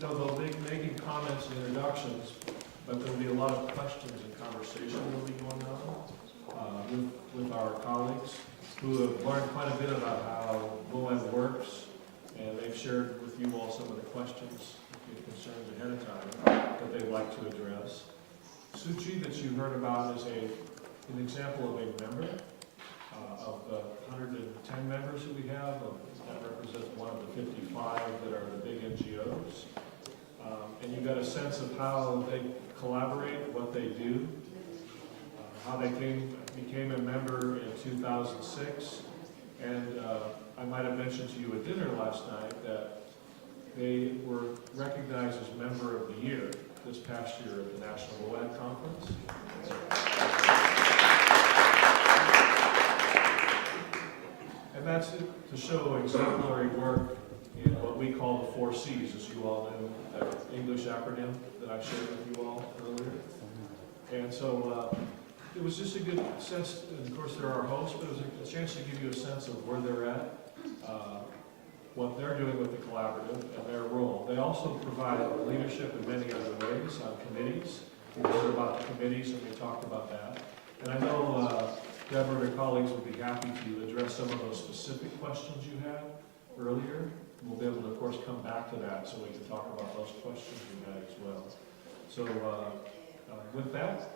they'll be making comments and introductions, but there'll be a lot of questions and conversation that will be going on with our colleagues who have learned quite a bit about how VOED works, and they've shared with you all some of the questions and concerns ahead of time that they'd like to address. Suchi that you heard about is an example of a member of the 110 members that we have. That represents one of the 55 that are the big NGOs. And you got a sense of how they collaborate, what they do, how they became a member in 2006. And I might have mentioned to you at dinner last night that they were recognized as Member of the Year this past year at the National VOED Conference. And that's it, to show exemplary work in what we call the 4 C's, as you all know, that English acronym that I shared with you all earlier. And so it was just a good sense, and of course they're our hosts, but it was a chance to give you a sense of where they're at, what they're doing with the collaborative, and their role. They also provide leadership in many other ways on committees. We heard about the committees and we talked about that. And I know Deborah and her colleagues will be happy to address some of those specific questions you had earlier. We'll be able to, of course, come back to that so we can talk about those questions you had as well. So with that,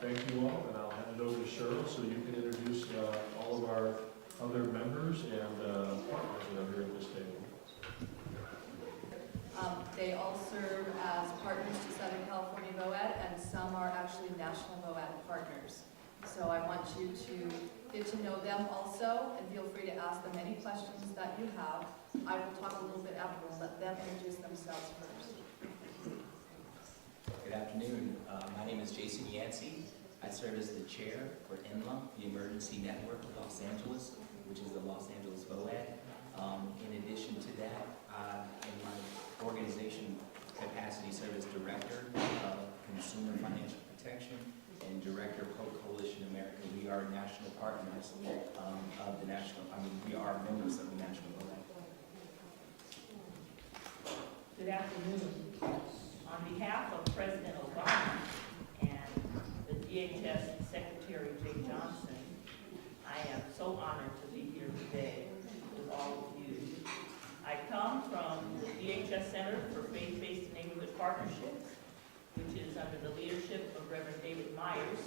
thank you all, and I'll hand it over to Cheryl so you can introduce all of our other members and partners that are here at this table. They all serve as partners to Southern California VOED, and some are actually national VOED partners. So I want you to get to know them also, and feel free to ask them any questions that you have. I will talk a little bit after, and let them introduce themselves first. Good afternoon. My name is Jason Yancey. I serve as the chair for ENLA, the Emergency Network of Los Angeles, which is the Los Angeles VOED. In addition to that, in my organization capacity, serve as director of Consumer Financial Protection and director of Hope Coalition America. We are national partners of the national, we are members of the national VOED. Good afternoon. On behalf of President Obama and the DHS Secretary Jay Johnson, I am so honored to be here today with all of you. I come from the DHS Center for Faith-Based Neighborhood Partnerships, which is under the leadership of Reverend David Myers,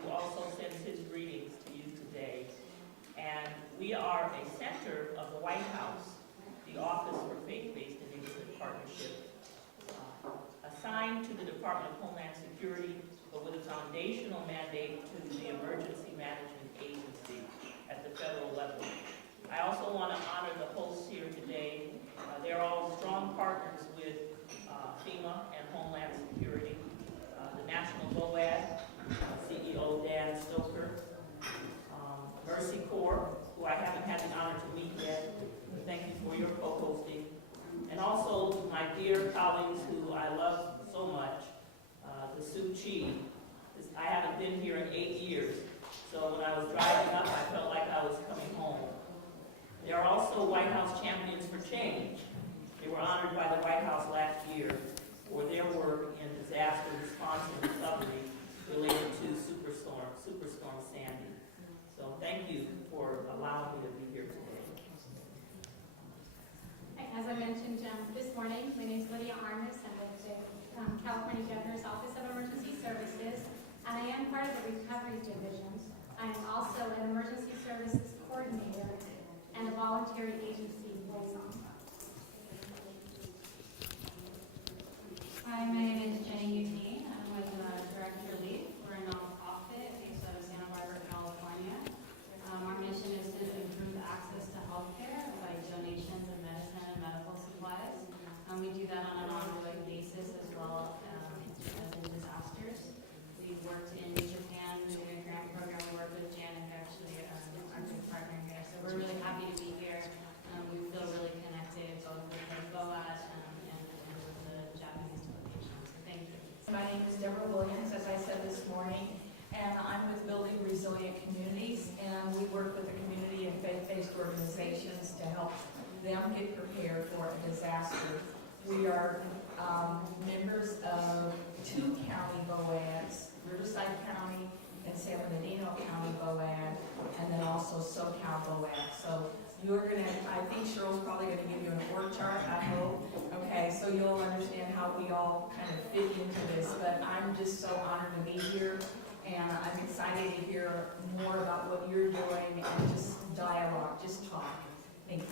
who also sends his greetings to you today. And we are a center of the White House, the Office for Faith-Based Neighborhood Partnership, assigned to the Department of Homeland Security, but with a foundational mandate to the Emergency Management Agency at the federal level. I also want to honor the hosts here today. They're all strong partners with FEMA and Homeland Security, the National VOED, CEO Dan Stoker, Mercy Corps, who I haven't had the honor to meet yet. Thank you for your co-hosting. And also my dear colleagues who I love so much, the Suu Chi. I haven't been here in 8 years, so when I was driving up, I felt like I was coming home. They are also White House Champions for Change. They were honored by the White House last year for their work in disaster response and recovery related to Superstorm Sandy. So thank you for allowing me to be here today. As I mentioned this morning, my name is Lydia Armas. I'm with the California Governor's Office of Emergency Services, and I am part of the Recovery Division. I am also an Emergency Services Coordinator and a voluntary agency liaison. Hi, my name is Jenny Eugene. I'm with Director Leaf. We're a nonprofit based out of Santa Barbara, California. Our mission is to improve access to healthcare by donations of medicine and medical supplies. We do that on an ongoing basis as well as in disasters. We've worked in Japan doing a grant program. We work with Janet, actually, our big partner here. So we're really happy to be here. We feel really connected both with the VOED and with the Japanese delegation. So thank you. My name is Deborah Williams, as I said this morning, and I'm with Building Resilient Communities, and we work with the community and faith-based organizations to help them get prepared for a disaster. We are members of 2 county BOADs, Riverside County and San Bernardino County BOAD, and then also SoCal BOAD. So you're gonna, I think Cheryl's probably gonna give you an org chart, I hope. Okay, so you'll understand how we all kind of fit into this, but I'm just so honored to be here, and I'm excited to hear more about what you're doing and just dialogue, just talk. Thank you.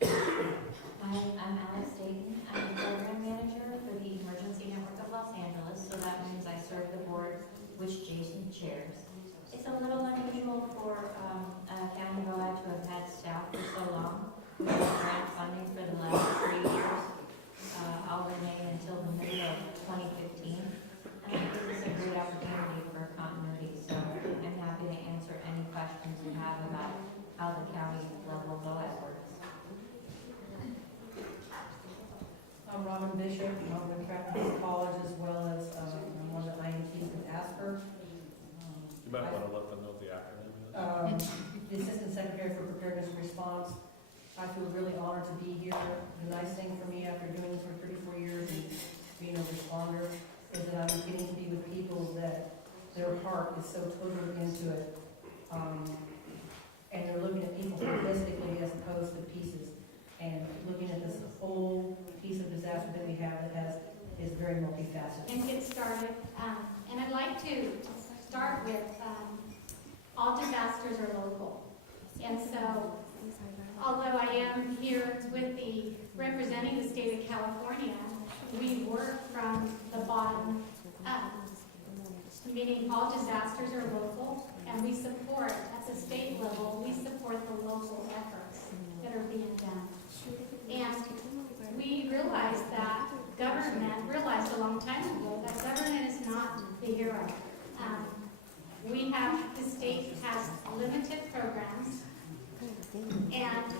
Hi, I'm Alex Dayton. I'm the program manager for the Emergency Network of Los Angeles, so that means I serve the board which Jason chairs. It's a little unusual for a county BOAD to have had staff for so long. We have grant funding for the last 3 years. I'll remain until the middle of 2015. And I think this is a great opportunity for continuity, so I'm happy to answer any questions you have about how the county level BOAD works. I'm Robin Bishop, I'm with Tractor College as well as I'm one of the IMTs with Asper. You might want to let them know what the acronym is. The Assistant Secretary for Preparedness and Response. I feel really honored to be here. The nice thing for me after doing this for 34 years and being a responder is that I'm getting to be with people that their heart is so totally into it. And they're looking at people holistically as opposed to pieces. And looking at this whole piece of disaster that we have that is very multifaceted. And get started. And I'd like to start with, all disasters are local. And so, although I am here representing the state of California, we work from the bottom up, meaning all disasters are local, and we support, at the state level, we support the local efforts that are being done. And we realized realized a long time ago that government is not the hero. The state has limited programs, and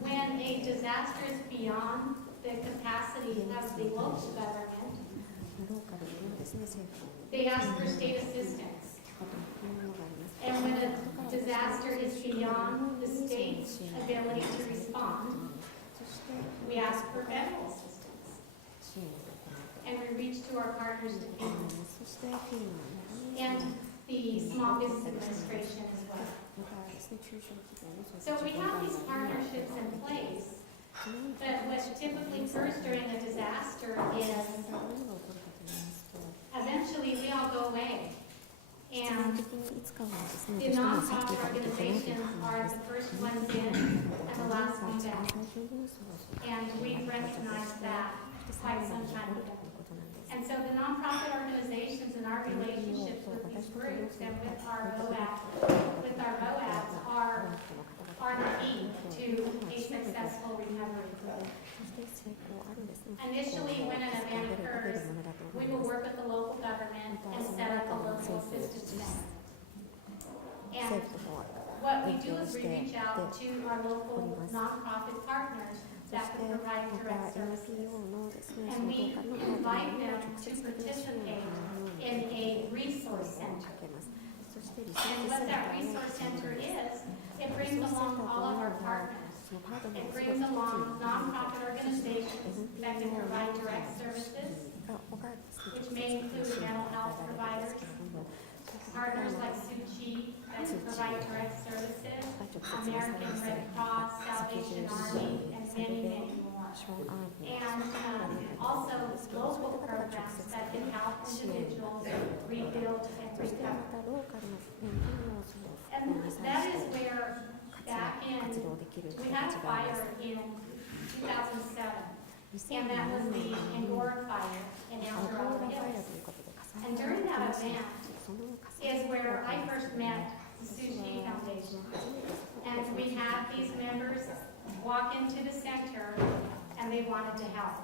when a disaster is beyond the capacity of the local government, they ask for state assistance. And when a disaster is beyond the state's ability to respond, we ask for federal assistance. And we reach to our partners to FEMA. And the Small Business Administration as well. So we have these partnerships in place, but what typically occurs during a disaster is eventually we all go away. And the nonprofit organizations are the first ones in and the last ones out. And we recognized that quite some time ago. And so the nonprofit organizations and our relationships with these groups and with our BOADs are the key to a successful recovery. Initially, when an event occurs, we will work with the local government and set up a local assistance center. And what we do is we reach out to our local nonprofit partners that can provide direct services. And we invite them to participate in a resource center. And what that resource center is, it brings along all of our partners. It brings along nonprofit organizations that can provide direct services, which may include mental health providers, partners like Suchi that can provide direct services, American Red Cross, Salvation Army, and many, many more. And also local programs that can help individuals rebuild and recover. And that is where we had a fire in 2007, and that was the Angora fire in El Dorado Hills. And during that event is where I first met the Sushi Foundation. And we had these members walk into the center, and they wanted to help,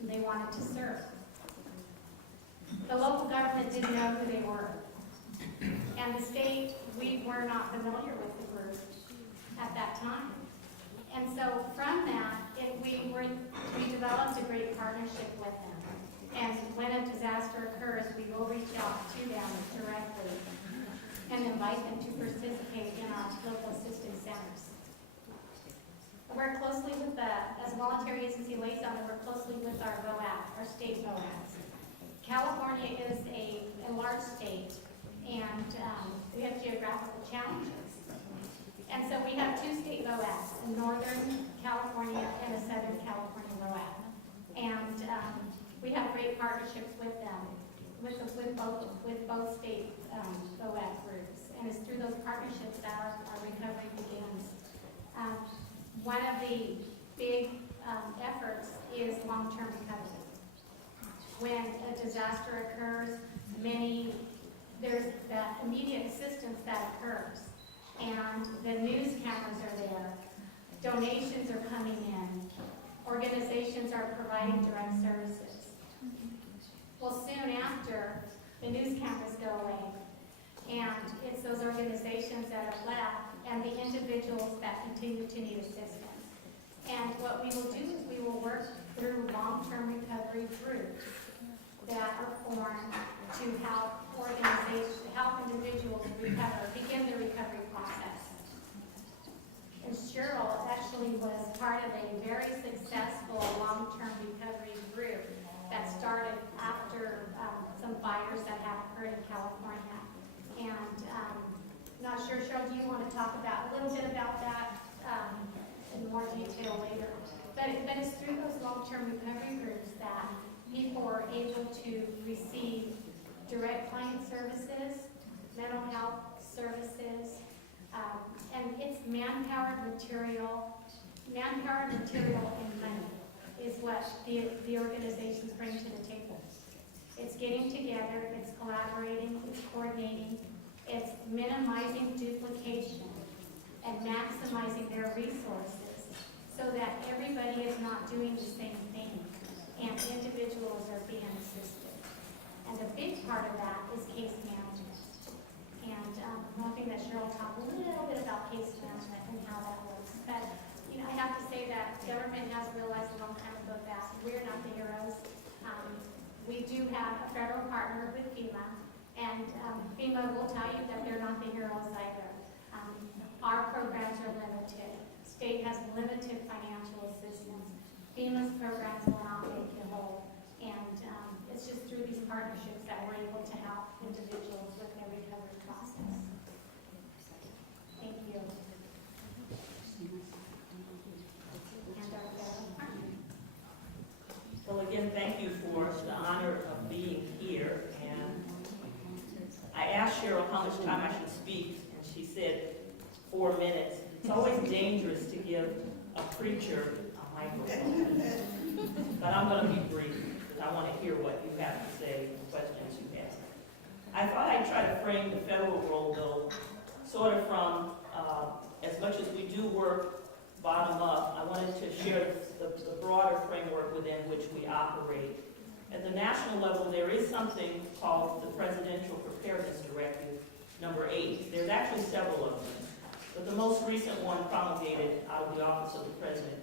and they wanted to serve. The local government didn't know who they were. And the state, we were not familiar with the group at that time. And so from that, we developed a great partnership with them. And when a disaster occurs, we will reach out to them directly and invite them to participate in our local assistance centers. work closely with as voluntary agency liaison, I work closely with our VOAD, our state VOADs. California is a large state, and we have geographical challenges. And so we have two state VOADs, a Northern California and a Southern California VOAD. And we have great partnerships with them, with both state VOAD groups. And it's through those partnerships that our recovery begins. One of the big efforts is long-term recovery. When a disaster occurs, there's that immediate assistance that occurs. And the news cameras are there, donations are coming in, organizations are providing direct services. Well, soon after, the news cameras go away, and it's those organizations that are left and the individuals that continue to need assistance. And what we will do is we will work through long-term recovery groups that are formed to help individuals recover, begin the recovery process. And Cheryl actually was part of a very successful long-term recovery group that started after some fires that have occurred in California. And not sure, Cheryl, do you want to talk about a little bit about that in more detail later? But it's through those long-term recovery groups that people are able to receive direct client services, mental health services, and it's manpower, material, and money is what the organizations bring to the table. It's getting together, it's collaborating, it's coordinating, it's minimizing duplication and maximizing their resources so that everybody is not doing the same thing and individuals are being assisted. And a big part of that is case management. And I'm hoping that Cheryl will talk a little bit about case management and how that works. But I have to say that government has realized a long time ago that we're not the heroes. We do have a federal partner with FEMA, and FEMA will tell you that they're not the heroes either. Our programs are limited. State has limited financial assistance. FEMA's programs will not make it whole. And it's just through these partnerships that we're able to help individuals with their recovery process. Thank you. And our federal partner. Well, again, thank you for the honor of being here. And I asked Cheryl how much time I should speak, and she said 4 minutes. It's always dangerous to give a preacher a microphone. But I'm going to be brief, because I want to hear what you have to say, the questions you have. I thought I'd try to frame the federal role, though, sort of from, as much as we do work bottom up, I wanted to share the broader framework within which we operate. At the national level, there is something called the Presidential Preparedness Directive, number 8. There's actually several of them, but the most recent one promulgated out of the Office of the President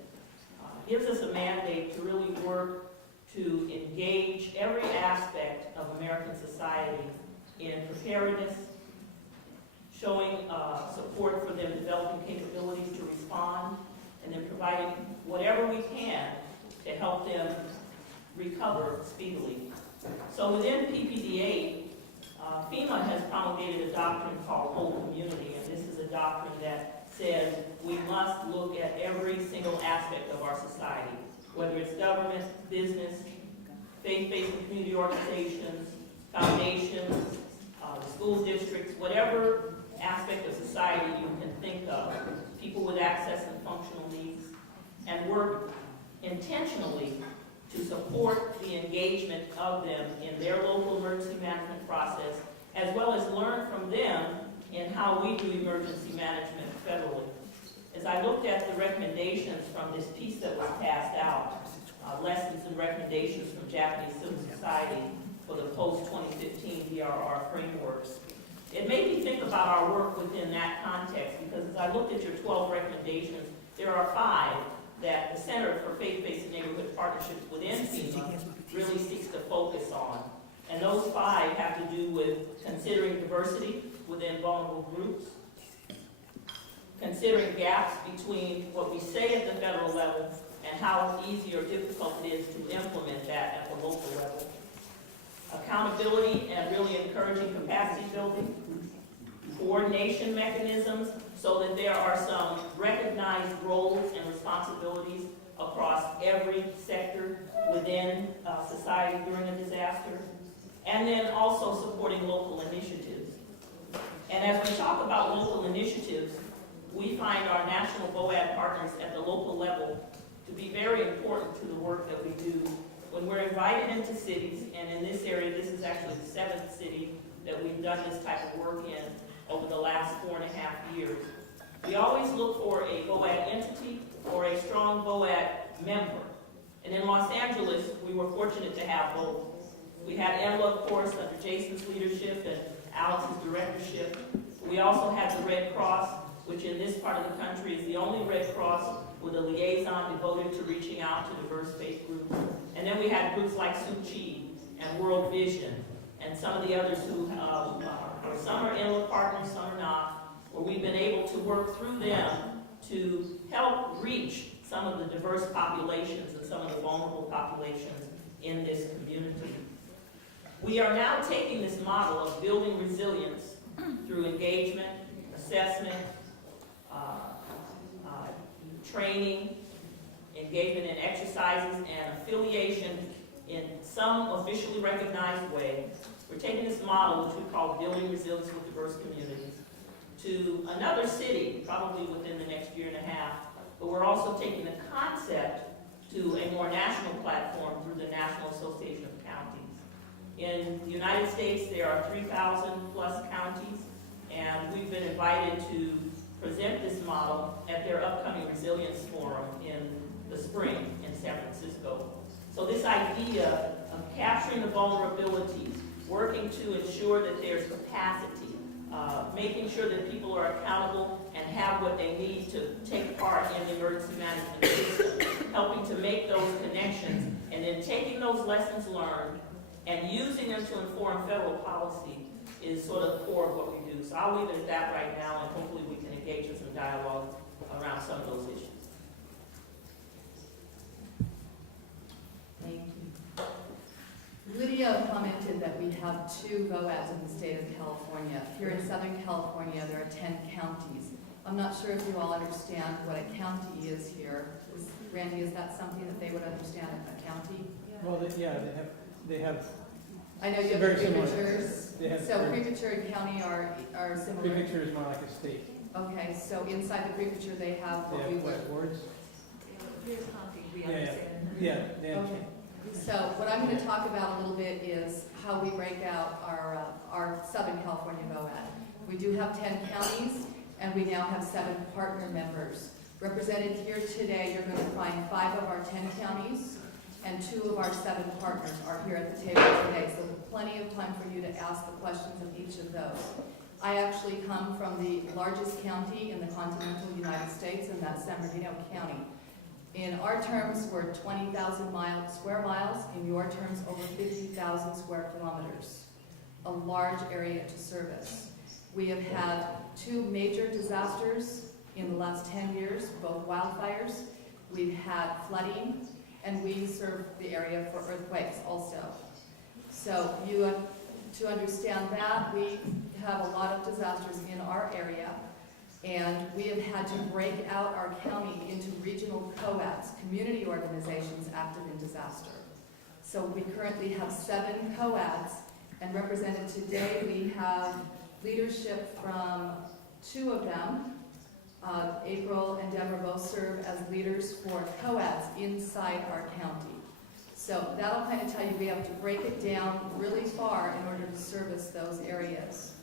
gives us a mandate to really work to engage every aspect of American society in preparedness, showing support for them developing capabilities to respond, and then providing whatever we can to help them recover speedily. So within PPD8, FEMA has promulgated a doctrine called whole community, and this is a doctrine that says we must look at every single aspect of our society, whether it's government, business, faith-based and community organizations, foundations, the school districts, whatever aspect of society you can think of, people with access and functional needs, and work intentionally to support the engagement of them in their local emergency management process, as well as learn from them in how we do emergency management federally. As I looked at the recommendations from this piece that was passed out, lessons and recommendations from Japanese civil society for the post-2015 DRR frameworks, it made me think about our work within that context, because as I looked at your 12 recommendations, there are 5 that the Center for Faith-Based and Neighborhood Partnerships within FEMA really seeks to focus on. And those 5 have to do with considering diversity within vulnerable groups, considering gaps between what we say at the federal level and how easy or difficult it is to implement that at the local level. Accountability and really encouraging capacity building, coordination mechanisms so that there are some recognized roles and responsibilities across every sector within society during a disaster, and then also supporting local initiatives. And as we talk about local initiatives, we find our national VOAD partners at the local level to be very important to the work that we do. When we're invited into cities, and in this area, this is actually the 7th city that we've done this type of work in over the last 4.5 years, we always look for a VOAD entity or a strong VOAD member. And in Los Angeles, we were fortunate to have both. We had EMLA, of course, under Jason's leadership and Alex's directorship. We also had the Red Cross, which in this part of the country is the only Red Cross with a liaison devoted to reaching out to diverse faith groups. And then we had groups like Suchi and World Vision and some of the others who, some are EMLA partners, some are not, where we've been able to work through them to help reach some of the diverse populations and some of the vulnerable populations in this community. We are now taking this model of building resilience through engagement, assessment, training, engagement in exercises, and affiliation in some officially recognized way. We're taking this model, which we call building resilience with diverse communities, to another city, probably within the next 1.5 years, but we're also taking the concept to a more national platform through the National Association of Counties. In the United States, there are 3,000 plus counties, and we've been invited to present this model at their upcoming Resilience Forum in the spring in San Francisco. So this idea of capturing the vulnerabilities, working to ensure that there's capacity, making sure that people are accountable and have what they need to take part in the emergency management system, helping to make those connections, and then taking those lessons learned and using them to inform federal policy is sort of the core of what we do. So I'll leave it at that right now, and hopefully we can engage in some dialogue around some of those issues. Thank you. Lydia commented that we have 2 VOADs in the state of California. Here in Southern California, there are 10 counties. I'm not sure if you all understand what a county is here. Randy, is that something that they would understand, a county? Well, they have. I know you have Very similar. prefectures. They have So very- prefecture and county are similar? Prefecture is more like a state. Okay, so inside the prefecture, they have They what we have would. what, wards? Here's county, we Yeah, understand. Yeah, they have. Okay. So what I'm going to talk about a little bit is how we break out our Southern California VOAD. We do have 10 counties, and we now have 7 partner members. Represented here today, you're going to find 5 of our 10 counties, and 2 of our 7 partners are here at the table today. So plenty of time for you to ask the questions of each of those. I actually come from the largest county in the continental United States, and that's San Bernardino County. In our terms, we're 20,000 square miles. In your terms, over 50,000 square kilometers. A large area to service. We have had 2 major disasters in the last 10 years, both wildfires. We've had flooding, and we serve the area for earthquakes also. So to understand that, we have a lot of disasters in our area. And we have had to break out our county into regional COADs, community organizations active in disaster. So we currently have 7 COADs, and represented today we have leadership from 2 of them. April and Deborah both serve as leaders for COADs inside our county. So that'll kind of tell you we have to break it down really far in order to service those areas.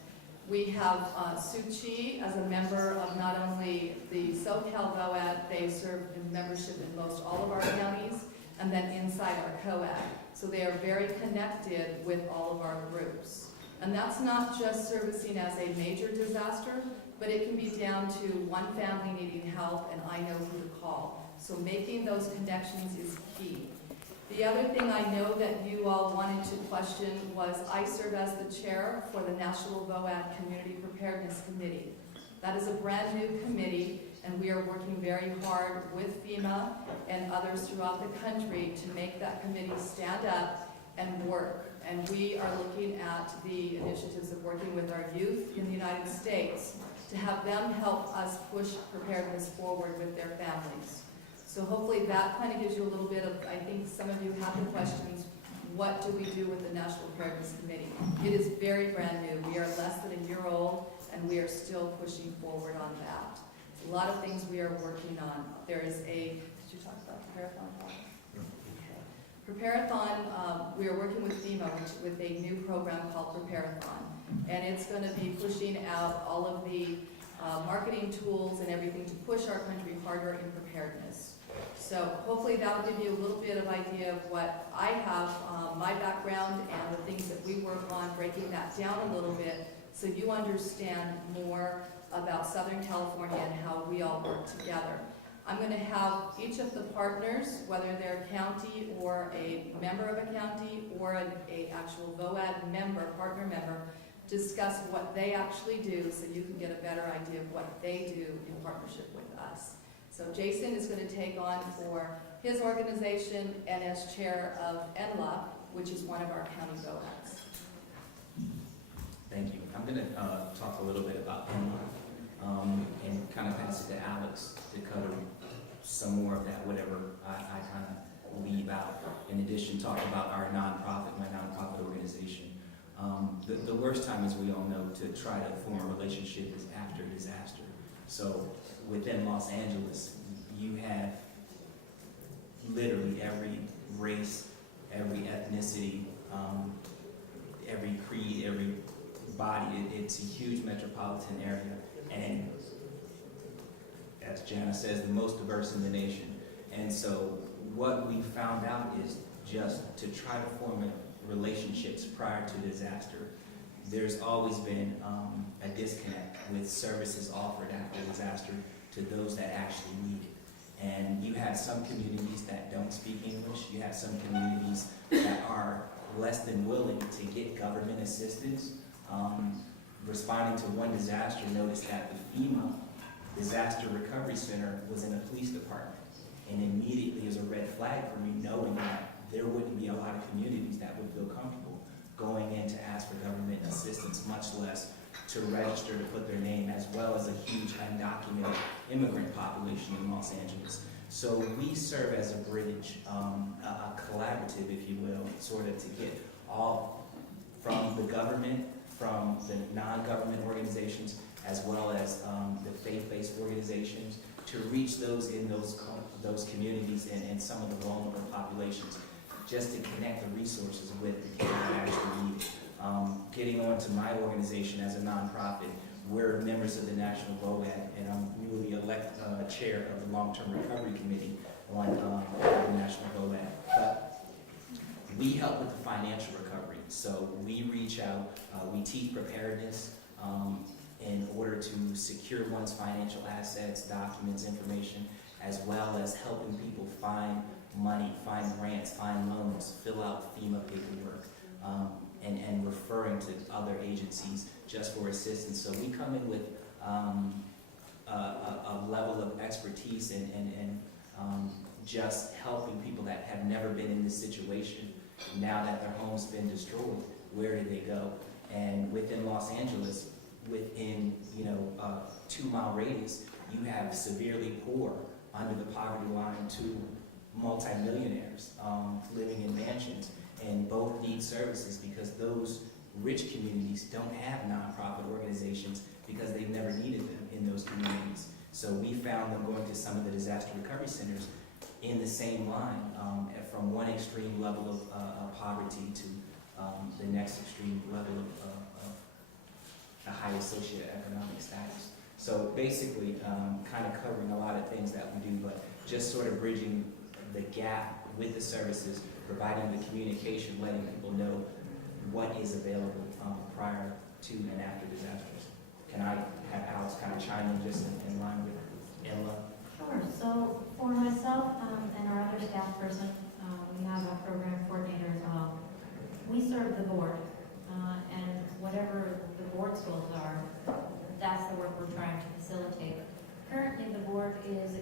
We have Suchi as a member of not only the SoCal VOAD, they serve in membership in most all of our counties, and then inside our COAD. So they are very connected with all of our groups. And that's not just servicing as a major disaster, but it can be down to one family needing help and I know who to call. So making those connections is key. The other thing I know that you all wanted to question was I serve as the chair for the National VOAD Community Preparedness Committee. That is a brand new committee, and we are working very hard with FEMA and others throughout the country to make that committee stand up and work. And we are looking at the initiatives of working with our youth in the United States to have them help us push preparedness forward with their families. So hopefully that kind of gives you a little bit of, I think some of you have the questions, what do we do with the National Preparedness Committee? It is very brand new. We are less than a year old, and we are still pushing forward on that. A lot of things we are working on. There is a, did you talk about Preparathon? Preparathon, we are working with FEMA with a new program called Preparathon. And it's going to be pushing out all of the marketing tools and everything to push our country harder in preparedness. So hopefully that'll give you a little bit of idea of what I have, my background and the things that we work on, breaking that down a little bit so you understand more about Southern California and how we all work together. I'm going to have each of the partners, whether they're county or a member of a county or an actual VOAD member, partner member, discuss what they actually do so you can get a better idea of what they do in partnership with us. So Jason is going to take on for his organization and as chair of NLA, which is one of our county VOADs. Thank you. I'm going to talk a little bit about NLA and kind of pass it to Alex to cover some more of that, whatever I kind of leave out. In addition, talk about our nonprofit, my nonprofit organization. The worst time, as we all know, to try to form a relationship is after disaster. So within Los Angeles, you have literally every race, every ethnicity, every creed, every body. It's a huge metropolitan area, and as Jana says, the most diverse in the nation. And so what we found out is just to try to form relationships prior to disaster, there's always been a disconnect with services offered after disaster to those that actually need it. And you have some communities that don't speak English. You have some communities that are less than willing to get government assistance. Responding to one disaster, noticed that the FEMA Disaster Recovery Center was in a police department. And immediately it was a red flag for me, knowing that there wouldn't be a lot of communities that would feel comfortable going in to ask for government assistance, much less to register to put their name, as well as a huge undocumented immigrant population in Los Angeles. So we serve as a bridge, a collaborative, if you will, sort of to get all from the government, from the non-government organizations, as well as the faith-based organizations, to reach those in those communities and some of the vulnerable populations, just to connect the resources with the people that actually need it. Getting on to my organization as a nonprofit, we're members of the National VOAD, and I'm newly elected chair of the Long-Term Recovery Committee on the National VOAD. But we help with the financial recovery. So we reach out, we teach preparedness in order to secure one's financial assets, documents, information, as well as helping people find money, find grants, find loans, fill out FEMA paperwork, and referring to other agencies just for assistance. So we come in with a level of expertise and just helping people that have never been in this situation. Now that their home's been destroyed, where do they go? And within Los Angeles, within a 2-mile radius, you have severely poor, under the poverty line, to multimillionaires living in mansions, and both need services because those rich communities don't have nonprofit organizations because they've never needed them in those communities. So we found them going to some of the disaster recovery centers in the same line, from one extreme level of poverty to the next extreme level of the highest socioeconomic status. So basically, kind of covering a lot of things that we do, but just sort of bridging the gap with the services, providing the communication, letting people know what is available prior to and after disasters. Can I have Alex kind of chime in just in line with Emma? Sure. So for myself and our other staff person, we have a program coordinator as well. We serve the board, and whatever the board's goals are, that's the work we're trying to facilitate. Currently, the board is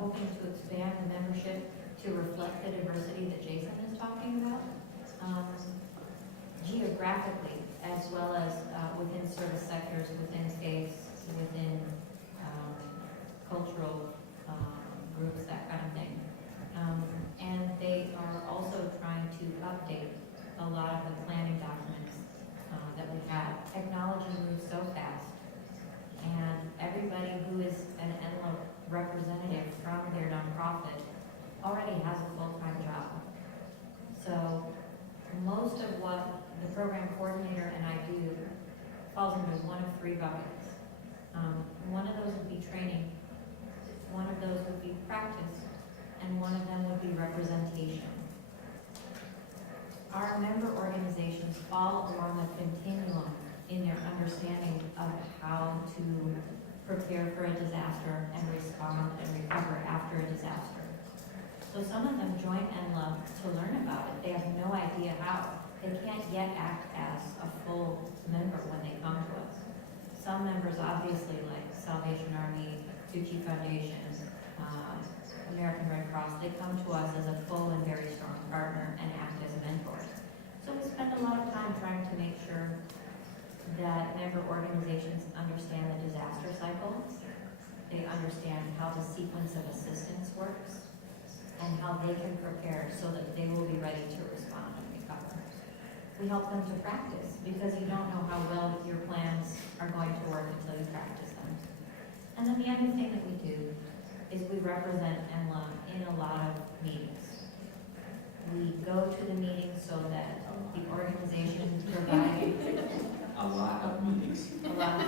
hoping to expand the membership to reflect the diversity that Jason is talking about, geographically, as well as within service sectors, within faiths, within cultural groups, that kind of thing. And they are also trying to update a lot of the planning documents that we have. Technology moves so fast, and everybody who is an NLO representative from their nonprofit already has a full-time job. So most of what the program coordinator and I do falls into one of three buckets. One of those would be training, one of those would be practice, and one of them would be representation. Our member organizations fall along a continuum in their understanding of how to prepare for a disaster and respond and recover after a disaster. So some of them join NLUB to learn about it. They have no idea how. They can't yet act as a full member when they come to us. Some members, obviously, like Salvation Army, Tucci Foundation, American Red Cross, they come to us as a full and very strong partner and act as mentors. So we spend a lot of time trying to make sure that member organizations understand the disaster cycle. They understand how the sequence of assistance works and how they can prepare so that they will be ready to respond and recover. We help them to practice because you don't know how well your plans are going to work until you practice them. And then the other thing that we do is we represent NLUM in a lot of meetings. We go to the meetings so that the organization provides A lot of meetings. a lot.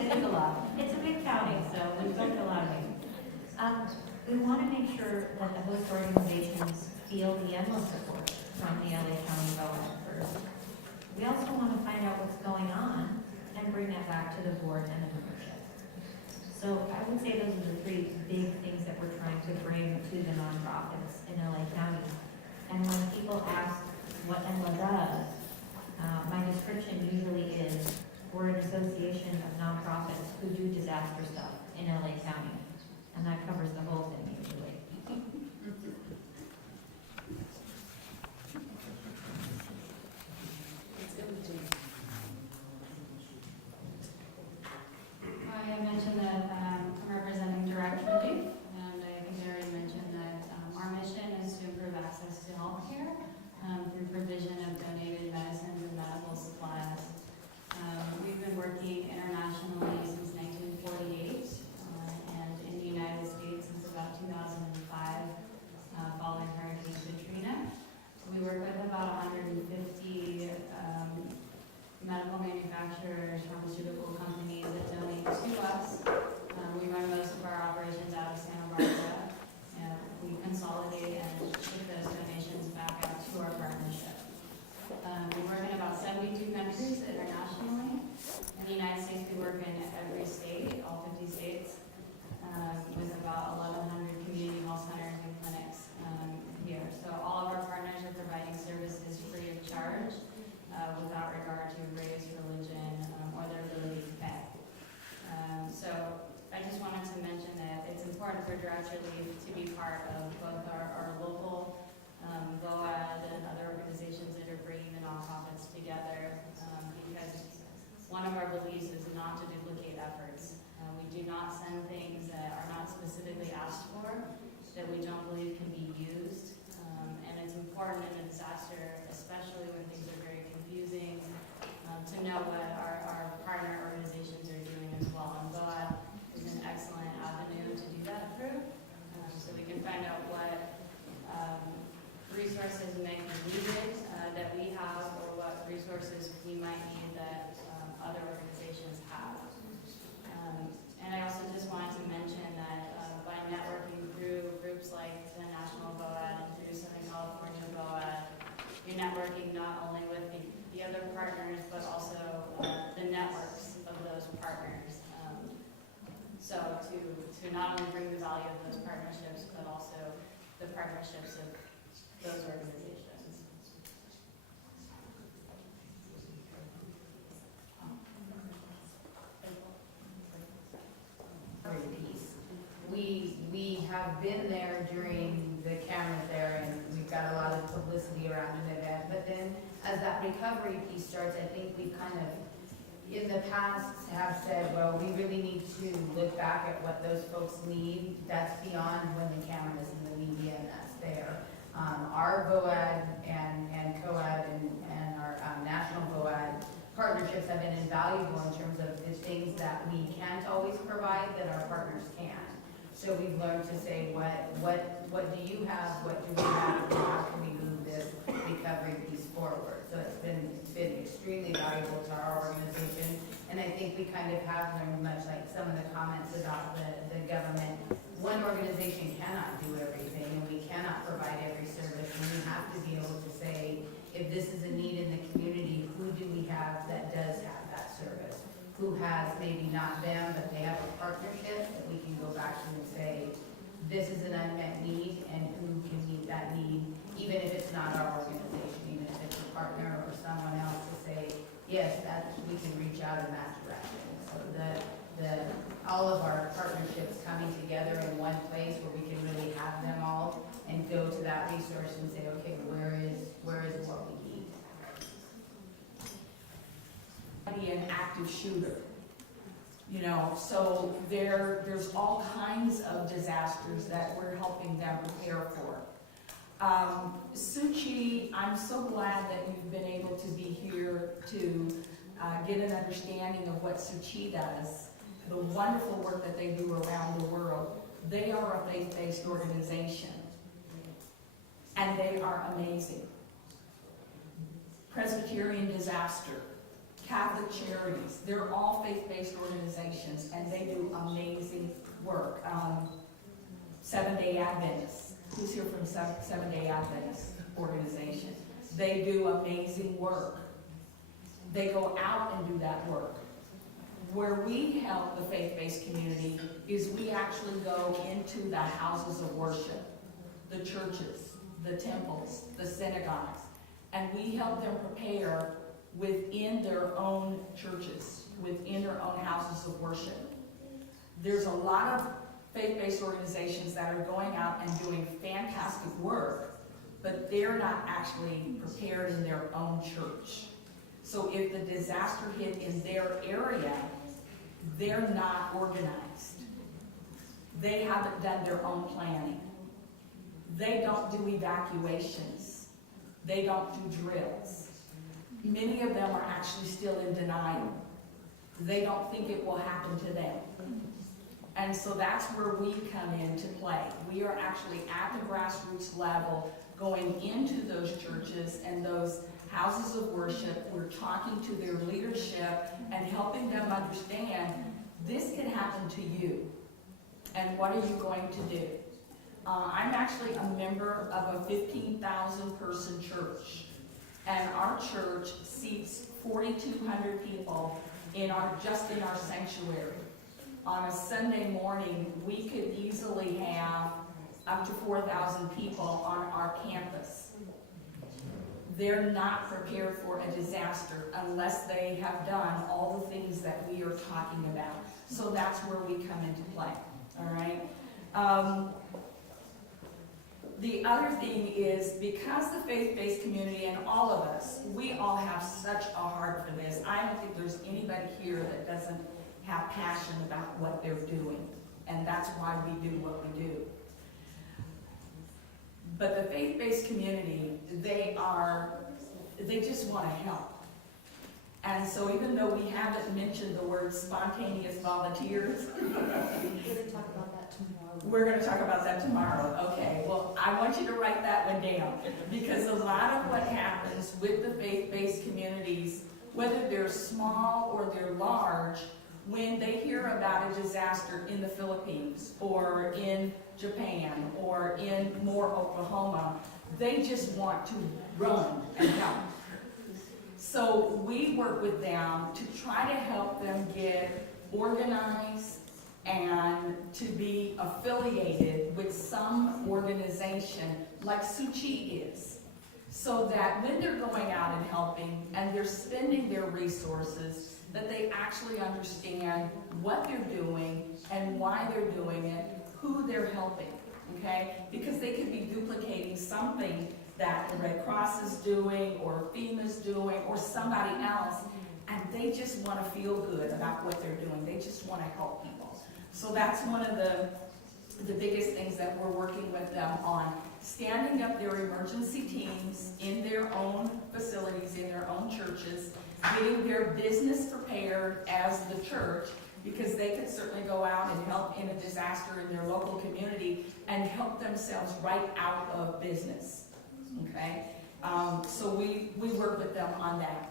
It is a lot. It's a big county, so we go to a lot of meetings. We want to make sure that the host organizations feel the endless support from the LA County BOAD first. We also want to find out what's going on and bring that back to the board and the membership. So I would say those are the three big things that we're trying to bring to the nonprofits in LA County. And when people ask what NLA does, my description usually is we're an association of nonprofits who do disaster stuff in LA County. And that covers the whole thing usually. I mentioned that I'm representing Director Relief, and I think I already mentioned that our mission is to improve access to healthcare through provision of donated medicines and medical supplies. We've been working internationally since 1948, and in the United States since about 2005, following Hurricane Katrina. We work with about 150 medical manufacturers, pharmaceutical companies that donate to us. We run most of our operations out of Santa Barbara. We consolidate and ship those donations back out to our partnership. We work in about 72 countries internationally. In the United States, we work in every state, all 50 states, with about 1,100 community health centers and clinics here. So all of our partners are providing services free of charge, without regard to race, religion, or their ability to pay. So I just wanted to mention that it's important for Director Relief to be part of both our local BOAD and other organizations that are bringing the nonprofits together, because one of our beliefs is not to duplicate efforts. We do not send things that are not specifically asked for, that we don't believe can be used. And it's important in a disaster, especially when things are very confusing, to know what our partner organizations are doing as well. And BOAD is an excellent avenue to do that through, so we can find out what resources may be needed that we have, or what resources we might need that other organizations have. And I also just wanted to mention that by networking through groups like the National BOAD and through Southern California BOAD, you're networking not only with the other partners, but also the networks of those partners. So to not only bring the value of those partnerships, but also the partnerships of those organizations. have been there during the cameras there, and we've got a lot of publicity around an event. But then, as that recovery piece starts, I think we've kind of, in the past, have said, well, we really need to look back at what those folks need. That's beyond when the cameras and the media and that's there. Our VOAD and COAD and our national VOAD partnerships have been invaluable in terms of the things that we can't always provide that our partners can. So we've learned to say, what do you have, what do we have, and how can we move this recovery piece forward? So it's been extremely valuable to our organization, and I think we kind of have learned, much like some of the comments about the government. One organization cannot do everything, and we cannot provide every service, and we have to be able to say, if this is a need in the community, who do we have that does have that service? Who has, maybe not them, but they have a partnership that we can go back to and say, this is an unmet need, and who can meet that need, even if it's not our organization, even if it's a partner or someone else, to say, yes, that we can reach out in that direction. So all of our partnerships coming together in one place where we can really have them all and go to that resource and say, okay, where is what we need? Be an active shooter. You know, so there's all kinds of disasters that we're helping them prepare for. Suchi, I'm so glad that you've been able to be here to get an understanding of what Suchi does, the wonderful work that they do around the world. They are a faith-based organization, and they are amazing. Presbyterian Disaster, Catholic Charities, they're all faith-based organizations, and they do amazing work. Seventh-day Adventists, who's here from Seventh-day Adventist organization? They do amazing work. They go out and do that work. Where we help the faith-based community is we actually go into the houses of worship, the churches, the temples, the synagogues, and we help them prepare within their own churches, within their own houses of worship. There's a lot of faith-based organizations that are going out and doing fantastic work, but they're not actually prepared in their own church. So if the disaster hit in their area, they're not organized. They haven't done their own planning. They don't do evacuations. They don't do drills. Many of them are actually still in denial. They don't think it will happen to them. And so that's where we come into play. We are actually at the grassroots level going into those churches and those houses of worship. We're talking to their leadership and helping them understand this can happen to you. And what are you going to do? I'm actually a member of a 15,000 person church. And our church seats 4,200 people just in our sanctuary. On a Sunday morning, we could easily have up to 4,000 people on our campus. They're not prepared for a disaster unless they have done all the things that we are talking about. So that's where we come into play, all right? The other thing is, because the faith-based community and all of us, we all have such a heart for this. I don't think there's anybody here that doesn't have passion about what they're doing. And that's why we do what we do. But the faith-based community, they just want to help. And so even though we haven't mentioned the word spontaneous volunteers, we're going to talk about that tomorrow. Okay, well, I want you to write that one down, because a lot of what happens with the faith-based communities, whether they're small or they're large, when they hear about a disaster in the Philippines or in Japan or in Moore, Oklahoma, they just want to run and help. So we work with them to try to help them get organized and to be affiliated with some organization like Suchi is, so that when they're going out and helping and they're spending their resources, that they actually understand what they're doing and why they're doing it, who they're helping. okay? Because they could be duplicating something that the Red Cross is doing, or FEMA's doing, or somebody else, and they just want to feel good about what they're doing. They just want to help people. So that's one of the biggest things that we're working with them on, standing up their emergency teams in their own facilities, in their own churches, getting their business prepared as the church, because they could certainly go out and help in a disaster in their local community and help themselves right out of business, okay? So we work with them on that.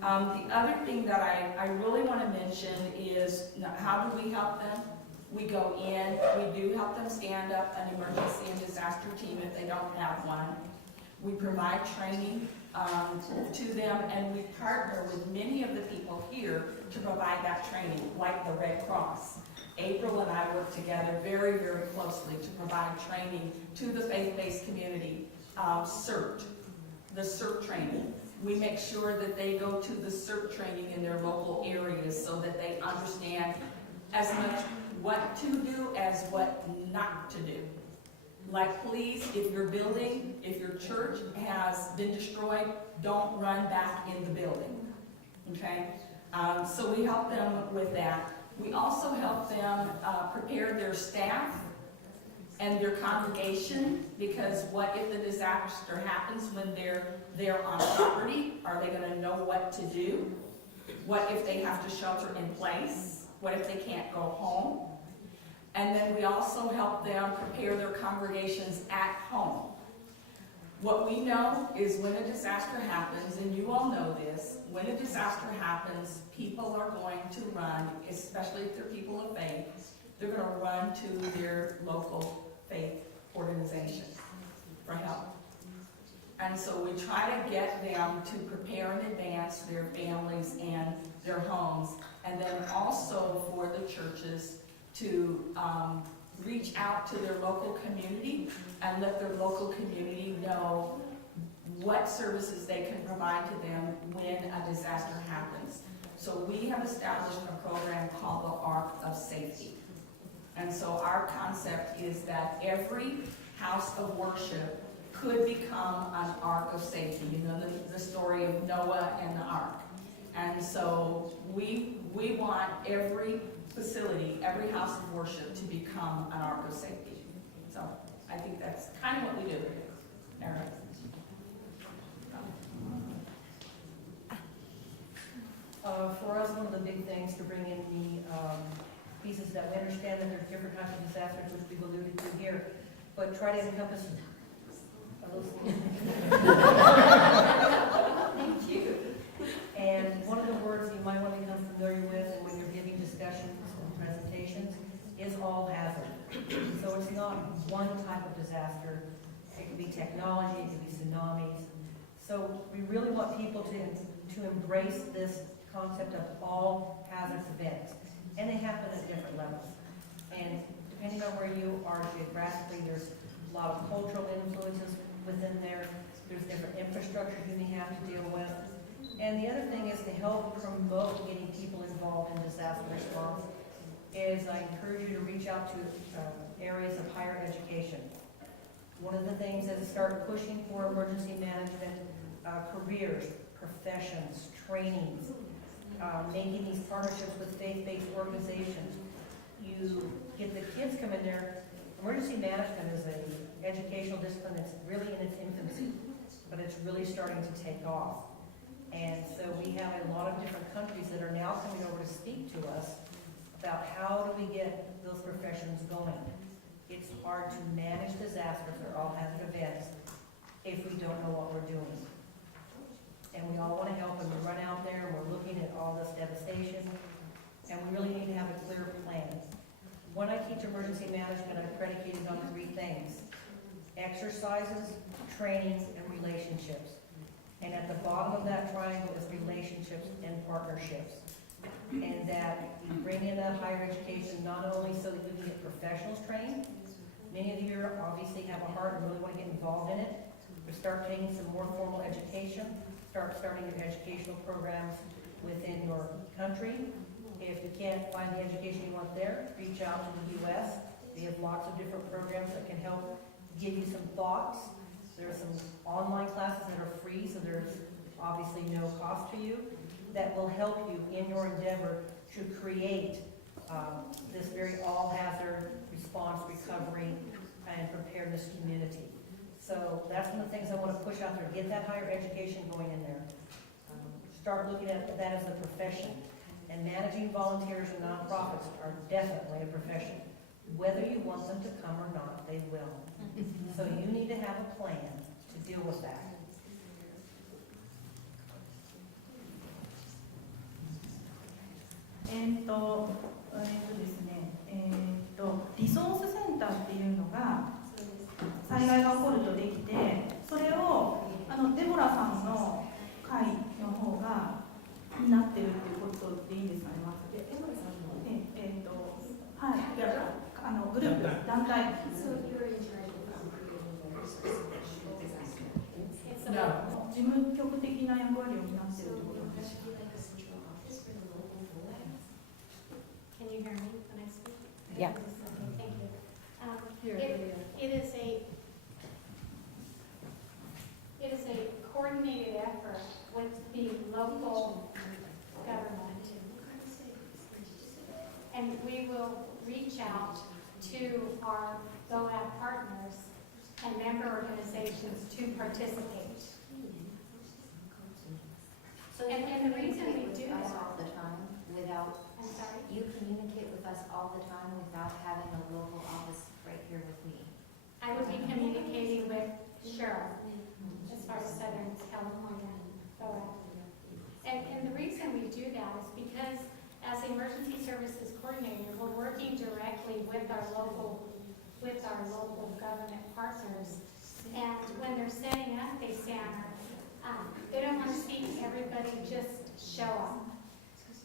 The other thing that I really want to mention is, how do we help them? We go in, we do help them stand up an emergency and disaster team if they don't have one. We provide training to them, and we partner with many of the people here to provide that training, like the Red Cross. April and I work together very, very closely to provide training to the faith-based community. CERT, the CERT training. We make sure that they go to the CERT training in their local areas so that they understand as much what to do as what not to do. Like, please, if your building, if your church has been destroyed, don't run back in the building, okay? So we help them with that. We also help them prepare their staff and their congregation, because what if the disaster happens when they're on property? Are they going to know what to do? What if they have to shelter in place? What if they can't go home? And then we also help them prepare their congregations at home. What we know is when a disaster happens, and you all know this, when a disaster happens, people are going to run, especially if they're people of faith, they're going to run to their local faith organization for help. And so we try to get them to prepare in advance their families and their homes, and then also for the churches to reach out to their local community and let their local community know what services they can provide to them when a disaster happens. So we have established a program called the Ark of Safety. And so our concept is that every house of worship could become an ark of safety. You know the story of Noah and the ark. And so we want every facility, every house of worship to become an ark of safety. So I think that's kind of what we do. All right. For us, one of the big things to bring in the pieces that we understand that there's different types of disasters, which we've alluded to here, but try to encompass those. Thank you. And one of the words you might want to become familiar with when you're giving discussions and presentations is all hazard. So it's not one type of disaster. It could be technology, it could be tsunamis. So we really want people to embrace this concept of all hazardous events. And they happen at different levels. And depending on where you are geographically, there's a lot of cultural influences within there. There's different infrastructure you may have to deal with. And the other thing is to help promote getting people involved in disaster response is I encourage you to reach out to areas of higher education. One of the things is to start pushing for emergency management careers, professions, trainings, making these partnerships with faith-based organizations. You get the kids come in there. Emergency management is an educational discipline that's really in its infancy, but it's really starting to take off. And so we have a lot of different countries that are now coming over to speak to us about how do we get those professions going. It's hard to manage disasters or all hazard events if we don't know what we're doing. And we all want to help, and we run out there and we're looking at all this devastation, and we really need to have a clear plan. When I teach emergency management, I predicate it on 3 things: exercises, trainings, and relationships. And at the bottom of that triangle is relationships and partnerships. And that you bring in that higher education not only so that you can get professionals trained. Many of you here obviously have a heart and really want to get involved in it. But start taking some more formal education. Starting your educational programs within your country. If you can't find the education you want there, reach out to the U.S. We have lots of different programs that can help give you some thoughts. There are some online classes that are free, so there's obviously no cost to you, that will help you in your endeavor to create this very all-hazard response, recovery, and preparedness community. So that's one of the things I want to push out there, get that higher education going in there. Start looking at that as a profession. And managing volunteers and nonprofits are definitely a profession. Whether you want them to come or not, they will. So you need to have a plan to deal with that.ですね、リソースセンターっていうのが災害が起こるとできて、それをデボラさんの会の方が担ってるっていうことでいいですかね、まず。はい、グループ、団体。事務局的な役割を担ってるってことです。Can you hear me when I speak? Yeah. Okay, thank you. It is a coordinated effort with the local government. And we will reach out to our GOAT partners and member organizations to participate. And the reason we do that, all the time without, I'm sorry? you communicate with us all the time without having a local office right here with me. I would be communicating with Cheryl as far as Southern California. And the reason we do that is because as emergency services coordinator, we're working directly with our local government partners. And when they're setting up a center, they don't want to see everybody just show up.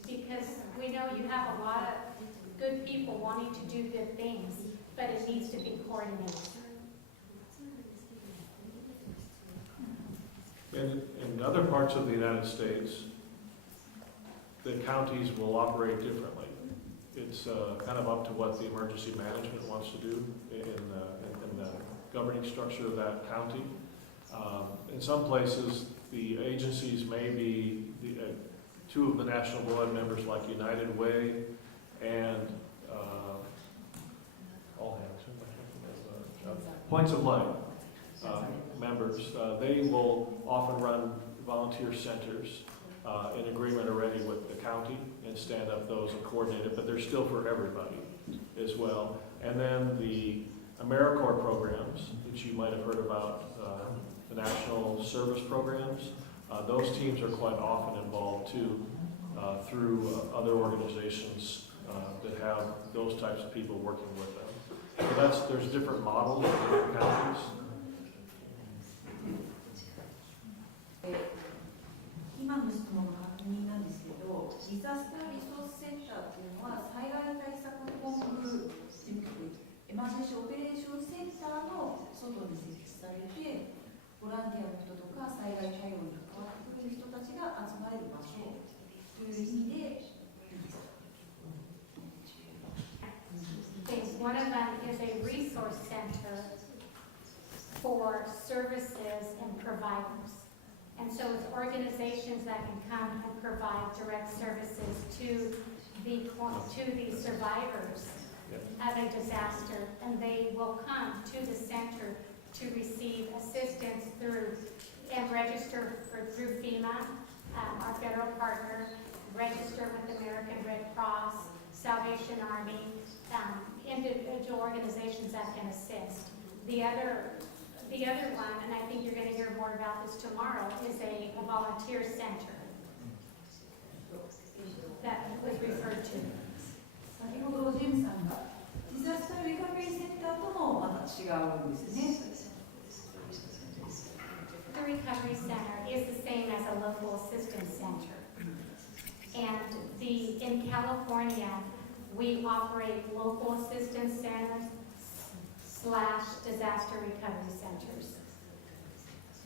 Because we know you have a lot of good people wanting to do good things, but it needs to be coordinated. In other parts of the United States, the counties will operate differently. It's kind of up to what the emergency management wants to do in the governing structure of that county. In some places, the agencies may be two of the national board members, like United Way and all hands, Points of Light members. They will often run volunteer centers in agreement already with the county and stand up those and coordinate it, but they're still for everybody as well. And then the AmeriCorps programs, which you might have heard about, the national service programs, those teams are quite often involved too through other organizations that have those types of people working with them. So there's different models in different counties. 今の質問の確認なんですけど、ディザスターリソースセンターっていうのは災害対策本部事務局、エマージェンシーオペレーションセンターの外に設置されて、ボランティアの人とか災害対応に関わってくる人たちが集まれる場所という意味でいいですか？ One of them is a resource center for services and providers. And so it's organizations that can come and provide direct services to the survivors of a disaster. And they will come to the center to receive assistance through and register through FEMA, our federal partner, register with American Red Cross, Salvation Army, individual organizations that can assist. The other one, and I think you're going to hear more about this tomorrow, is a volunteer center that was referred to. 先ほどジェームさんがディザスターリカバリーセンターともまた違うんですね。The Recovery Center is the same as a local assistance center. And in California, we operate local assistance centers / disaster recovery centers.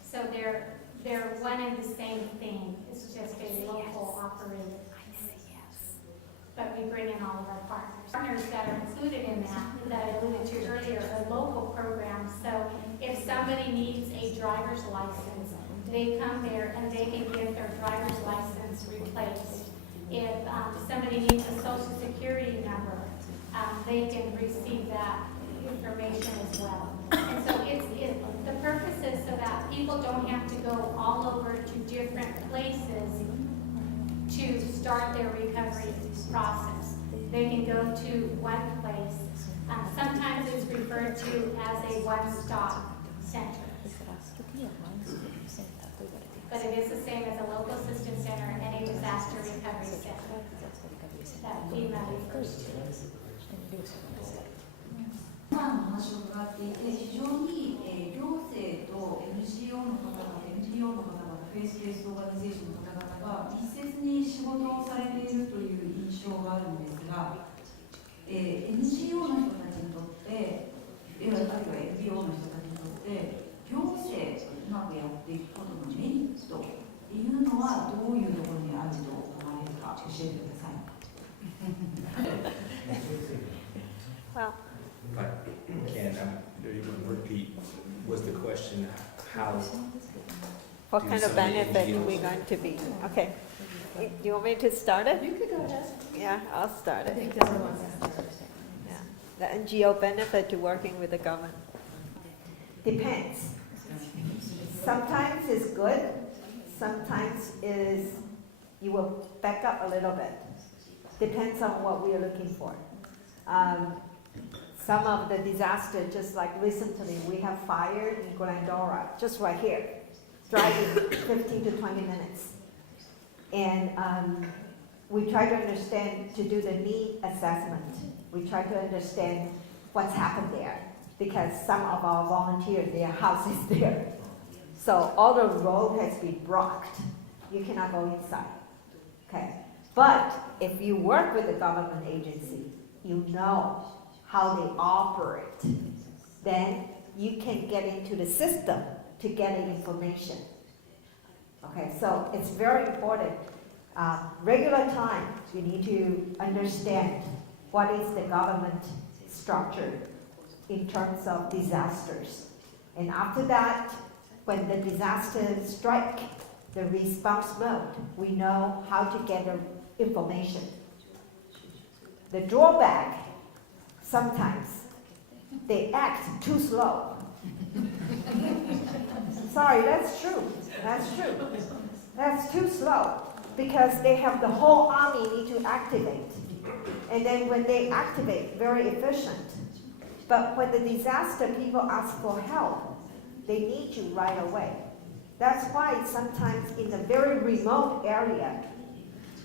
So they're one and the same thing. It's just a local operated. but we bring in all of our partners. Partners that are included in that I alluded to earlier, are local programs. So if somebody needs a driver's license, they come there and they can get their driver's license replaced. If somebody needs a social security number, they can receive that information as well. And so the purpose is so that people don't have to go all over to different places to start their recovery process. They can go to one place. Sometimes it's referred to as a one-stop center. But it is the same as a local assistance center and a disaster recovery center that FEMA refers to. 今の話を伺っていて、非常に、行政と NGO の方々、NGO の方々、フェイスベースオーガニゼーションの方々が密接に仕事をされているという印象があるんですが、NGO の人たちにとって、あるいは NPO の人たちにとって、行政とうまくやっていくことのメリットっていうのはどういうところにあると思われるか教えてください。Well, But can you repeat, was the question how? what Do kind of some of the benefit are we NGOs going to be? Okay. Do you want me to start it? You could go ahead. Yeah, I'll start I it. think Deborah wants to start. Yeah. The NGO benefit to working with the government. Depends. Sometimes it's good, sometimes is you will back up a little bit. Depends on what we are looking for. Some of the disaster, just like recently, we have fire in Glendora, just right here, driving 15 to 20 minutes. And we try to understand, to do the need assessment. We try to understand what's happened there, because some of our volunteers, their house is there. So all the road has been blocked. You cannot go inside. Okay. But if you work with a government agency, you know how they operate. Then you can get into the system to get the information. Okay, so it's very important. Regular time, you need to understand what is the government structure in terms of disasters. And after that, when the disaster strike, the response mode, we know how to get the information. The drawback, sometimes they act too slow. Sorry, that's true. That's true. That's too slow because they have the whole army need to activate. And then when they activate, very efficient. But when the disaster people ask for help, they need you right away. That's why sometimes in a very remote area,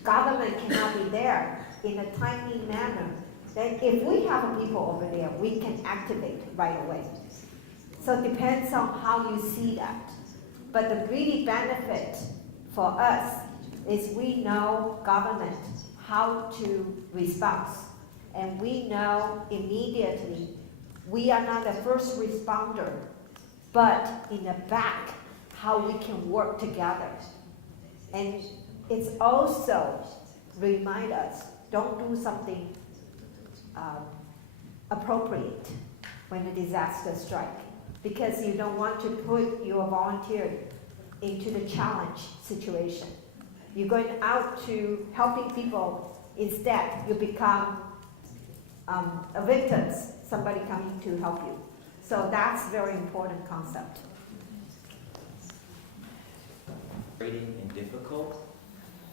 government cannot be there in a timely manner. Then if we have people over there, we can activate right away. So it depends on how you see that. But the really benefit for us is we know government how to respond. And we know immediately we are not the first responder, but in the back, how we can work together. And it's also remind us, don't do something appropriate when the disaster strike, because you don't want to put your volunteer into the challenge situation. You're going out to helping people, instead you become a victim, somebody coming to help you. So that's very important concept. Frustrating and difficult,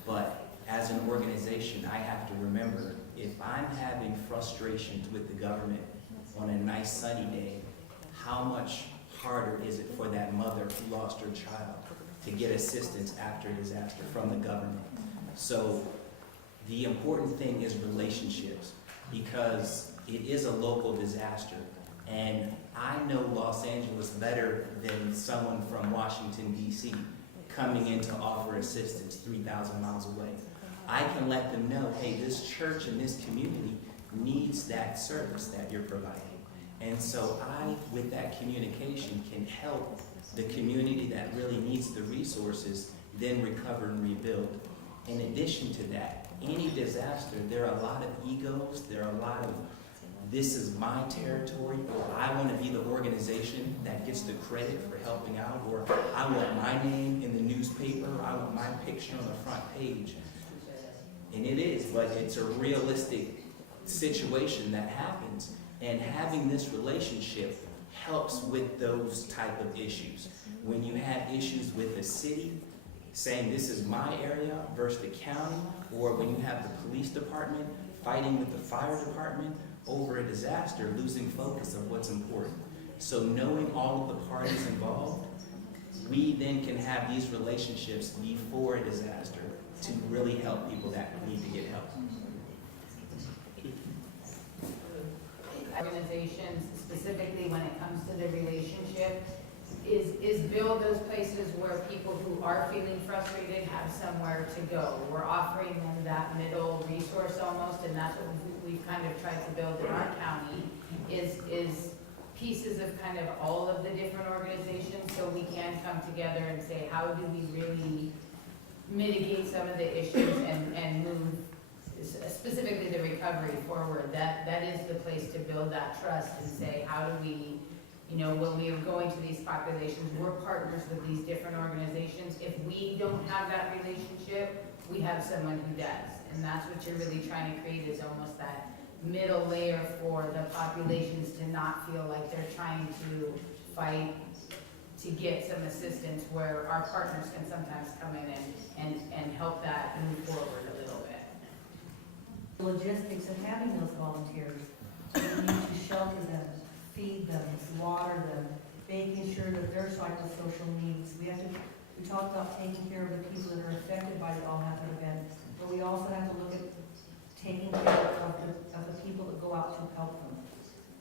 but as an organization, I have to remember, if I'm having frustrations with the government on a nice sunny day, how much harder is it for that mother who lost her child to get assistance after a disaster from the government? So the important thing is relationships, because it is a local disaster. And I know Los Angeles better than someone from Washington, D.C. coming in to offer assistance 3,000 miles away. I can let them know, hey, this church and this community needs that service that you're providing. And so I, with that communication, can help the community that really needs the resources then recover and rebuild. In addition to that, any disaster, there are a lot of egos, there are a lot of, this is my territory, or I want to be the organization that gets the credit for helping out, or I want my name in the newspaper, I want my picture on the front page. And it is, but it's a realistic situation that happens, and having this relationship helps with those type of issues. When you have issues with the city, saying this is my area versus the county, or when you have the police department fighting with the fire department over a disaster, losing focus of what's important. So knowing all of the parties involved, we then can have these relationships before a disaster to really help people that need to get help. Organizations, specifically when it comes to the relationship, is build those places where people who are feeling frustrated have somewhere to go. We're offering them that middle resource almost, and that's what we've kind of tried to build in our county, is pieces of kind of all of the different organizations, so we can come together and say, how do we really mitigate some of the issues and move specifically the recovery forward. That is the place to build that trust and say, how do we, you know, when we are going to these populations, we're partners with these different organizations. If we don't have that relationship, we have someone who does. And that's what you're really trying to create, is almost that middle layer for the populations to not feel like they're trying to fight to get some assistance, where our partners can sometimes come in and help that move forward a little bit. Logistics of having those volunteers. So we need to shelter them, feed them, water them, making sure that their psychosocial needs. We talked about taking care of the people that are affected by the All Happen event, but we also have to look at taking care of the people that go out to help them.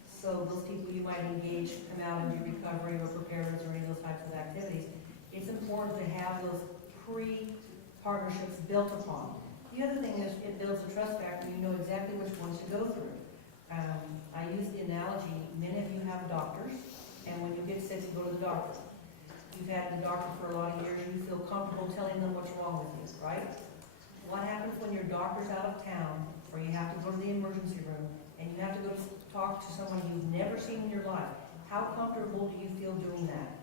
So those people you might engage come out and do recovery or preparedness or any of those types of activities. It's important to have those pre-partnerships built upon. The other thing is it builds a trust factor. You know exactly which ones to go through. I use the analogy, many of you have doctors, and when you get sick, you go to the doctor. You've had the doctor for a lot of years, you feel comfortable telling them what's wrong with you, right? What happens when your doctor's out of town, or you have to go to the emergency room, and you have to go talk to someone you've never seen in your life? How comfortable do you feel doing that?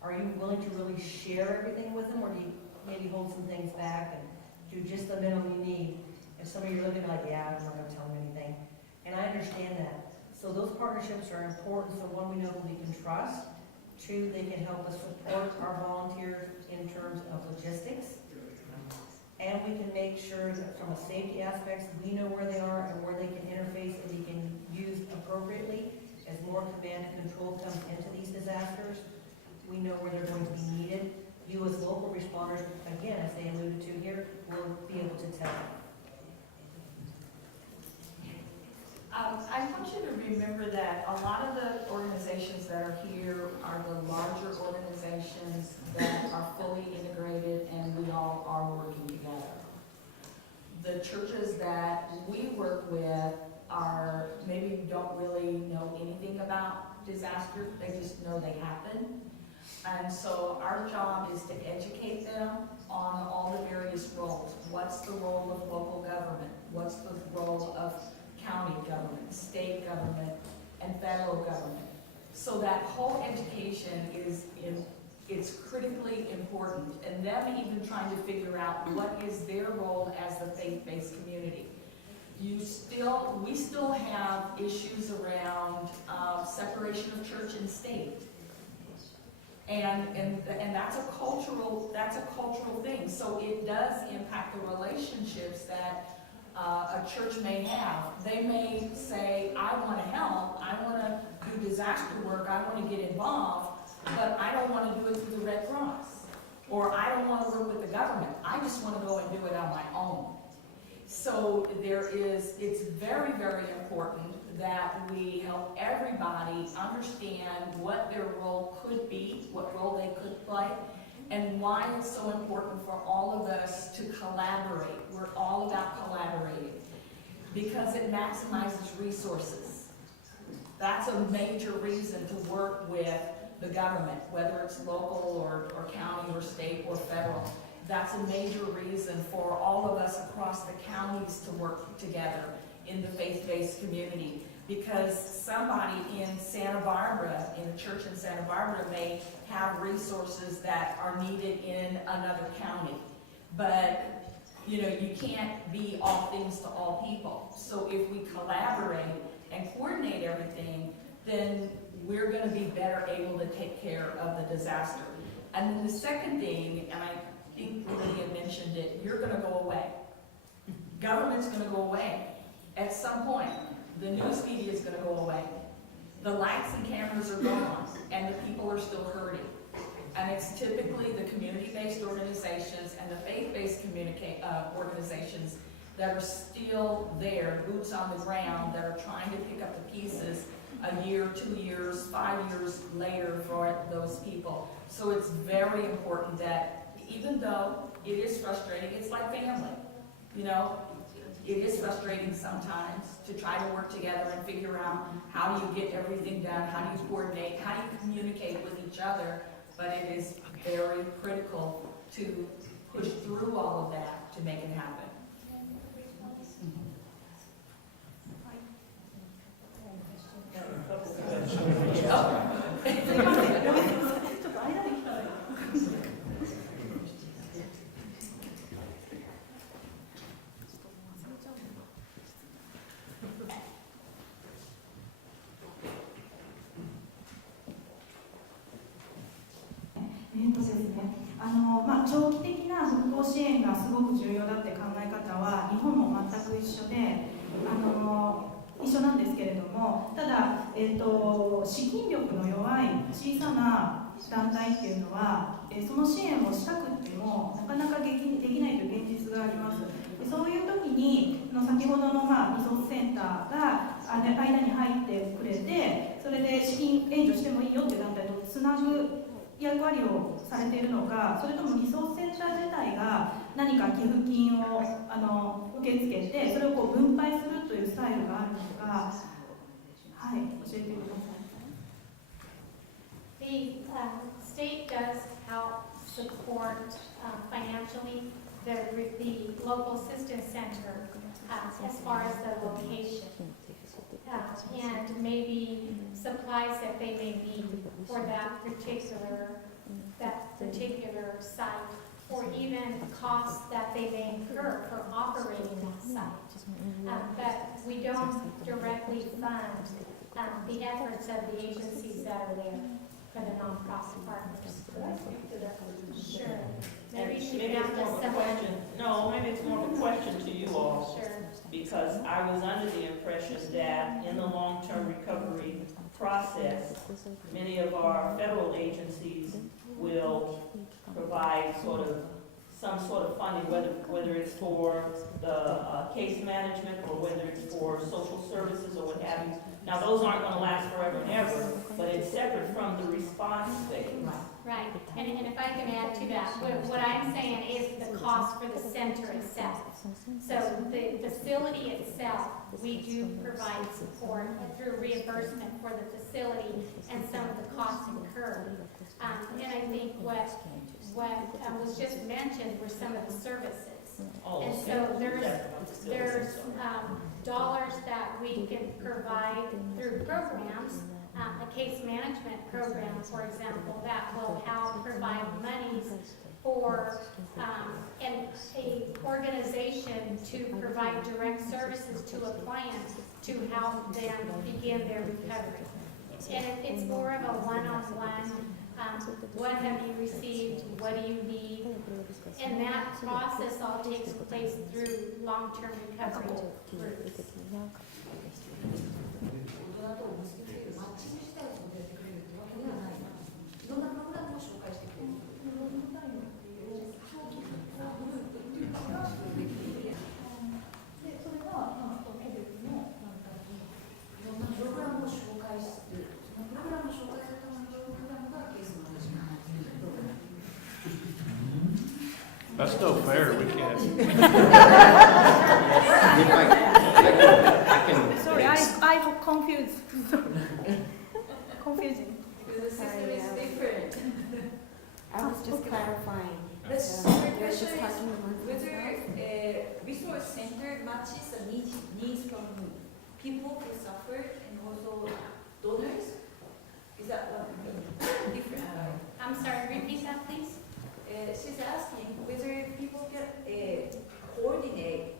Are you willing to really share everything with them, or do you maybe hold some things back and do just the minimum you need? And some of you are looking like, yeah, I'm not going to tell them anything. And I understand that. So those partnerships are important. So one, we know who we can trust. Two, they can help us support our volunteers in terms of logistics. And we can make sure that from a safety aspect, we know where they are and where they can interface and we can use appropriately as more command and control comes into these disasters. We know where they're going to be needed. You as local responders, again, as they alluded to here, will be able to tell. I want you to remember that a lot of the organizations that are here are the larger organizations that are fully integrated and we all are working together. The churches that we work with are maybe don't really know anything about disaster, they just know they happen. And so our job is to educate them on all the various roles. What's the role of local government? What's the role of county government, state government, and federal government? So that whole education it's critically important, and them even trying to figure out what is their role as the faith-based community. We still have issues around separation of church and state. And that's a cultural thing. So it does impact the relationships that a church may have. They may say, I want to help, I want to do disaster work, I want to get involved, but I don't want to do it through the Red Cross. Or I don't want to work with the government, I just want to go and do it on my own. So it's very, very important that we help everybody understand what their role could be, what role they could play, and why it's so important for all of us to collaborate. We're all about collaborating because it maximizes resources. That's a major reason to work with the government, whether it's local or county or state or federal. that's a major reason for all of us across the counties to work together in the faith-based community. Because somebody in Santa Barbara, in a church in Santa Barbara, may have resources that are needed in another county. But, you know, you can't be all things to all people. So if we collaborate and coordinate everything, then we're gonna be better able to take care of the disaster. And then the second thing, and I think Lydia mentioned it, you're gonna go away. Government's gonna go away at some point. The news media is gonna go away. The lights and cameras are gone, and the people are still hurting. And it's typically the community-based organizations and the faith-based organizations that are still there, boots on the ground, that are trying to pick up the pieces a year, 2 years, 5 years later for those people. So it's very important that even though it is frustrating, it's like family, you know? It is frustrating sometimes to try to work together and figure out how do you get everything done, how do you coordinate, how do you communicate with each other, but it is very critical to push through all of that to make it happen.ですね、長期的な復興支援がすごく重要だって考え方は日本も全く一緒で、一緒なんですけれども、ただ、資金力の弱い小さな団体っていうのは、その支援をしたくってもなかなかできないという現実があります。そういう時に先ほどのリソースセンターが間に入ってくれて、それで資金援助してもいいよっていう団体とつなぐ役割をされているのか、それともリソースセンター自体が何か寄付金を受け付けて、それを分配するというスタイルがあるのか、はい、教えてください。The state does help support financially the local assistance center as far as the location and maybe supplies that they may need for that particular site, or even costs that they may incur for operating that site. But we don't directly fund the efforts of the agencies that are there for the nonprofit partners. Could I speak to that? Sure. Maybe Maybe it's more of a question. No, maybe it's more of a question to you all. Sure. Because I was under the impression that in the long-term recovery process, many of our federal agencies will provide some sort of funding, whether it's for the case management or whether it's for social services or what have you. Now, those aren't going to last forever and ever, but it's separate from the response phase. Right, and if I can add to that, what I'm saying is the cost for the center itself. So the facility itself, we do provide support through reimbursement for the facility and some of the costs incurred. And I think what was just mentioned were some of the services. And so there's dollars that we can provide through programs, a case management program, for example, that will help provide monies for an organization to provide direct services to a client to help them begin their recovery. And it's more of a one-on-one, what have you received, what do you need? And that process all takes place through long-term recovery groups. プログラムを紹介するためのプログラムがケースマネジメント。 That's no fair, we can't. Sorry, I'm confused. Confusing. The system is different. I was just clarifying. The question is whether a resource center matches the needs from people who suffered and also donors. Is that what we mean? Different. I'm sorry, repeat that, please. She's asking whether people can coordinate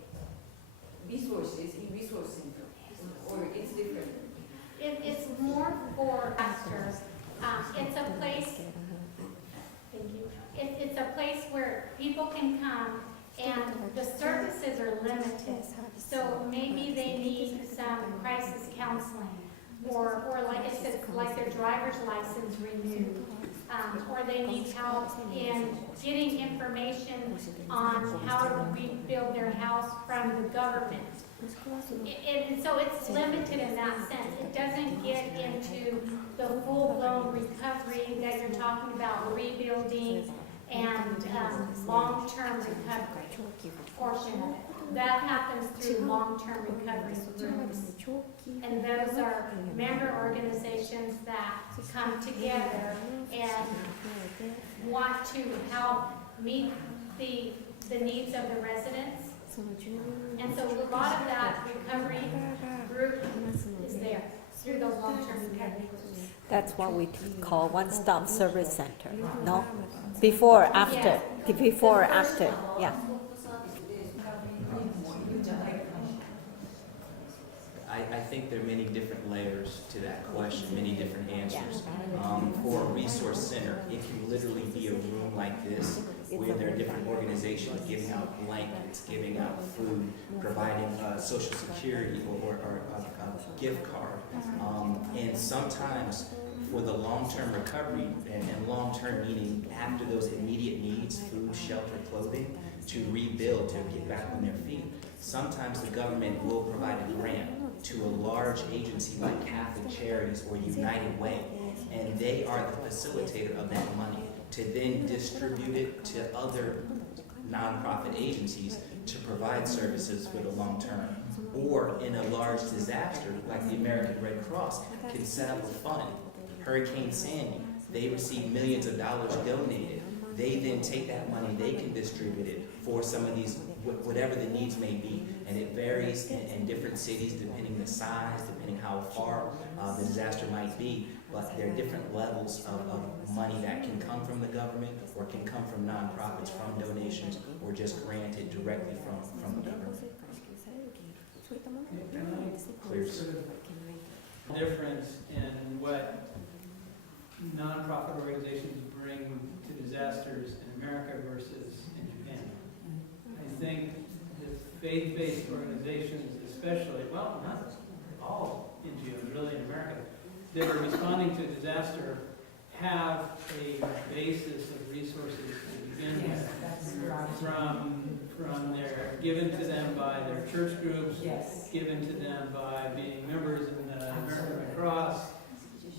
resources in resource center, or it's different. It's more for pastors. It's a place, thank you. It's a place where people can come and the services are limited. So maybe they need some crisis counseling, or like I said, like their driver's license renewed. Or they need help in getting information on how to rebuild their house from the government. And so it's limited in that sense. It doesn't get into the full-blown recovery that you're talking about, rebuilding and long-term recovery portion of it. That happens through long-term recovery rooms. And those are member organizations that come together and want to help meet the needs of the residents. And so a lot of that recovery group is there through those long-term recovery groups. That's what we call one-stop service center, no? Before, after, before, after, yeah. I think there are many different layers to that question, many different answers. For a resource center, it can literally be a room like this, where there are different organizations giving out blankets, giving out food, providing social security or a gift card. And sometimes for the long-term recovery, and long-term meaning after those immediate needs, food, shelter, clothing, to rebuild, to get back on their feet, sometimes the government will provide a grant to a large agency like Catholic Charities or United Way, and they are the facilitator of that money to then distribute it to other nonprofit agencies to provide services for the long term. Or in a large disaster, like the American Red Cross can set up a fund. Hurricane Sandy, they receive millions of dollars donated. They then take that money, they can distribute it for some of these, whatever the needs may be. And it varies in different cities depending the size, depending how far the disaster might be. But there are different levels of money that can come from the government or can come from nonprofits, from donations, or just granted directly from the government. Clear. Difference in what nonprofit organizations bring to disasters in America versus in Japan. I think the faith-based organizations especially, well, not all NGOs really in America, that are responding to disaster have a basis of resources to begin with. From their, given to them by their church groups, given to them by being members in the American Red Cross.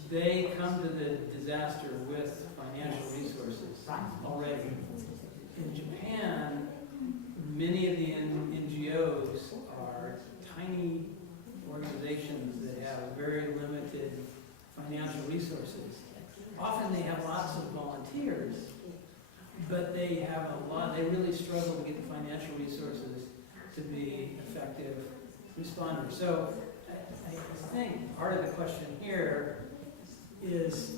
They come to the disaster with financial resources already. In Japan, many of the NGOs are tiny organizations that have very limited financial resources. Often they have lots of volunteers, but they have they really struggle to get the financial resources to be effective responders. So I think part of the question here is,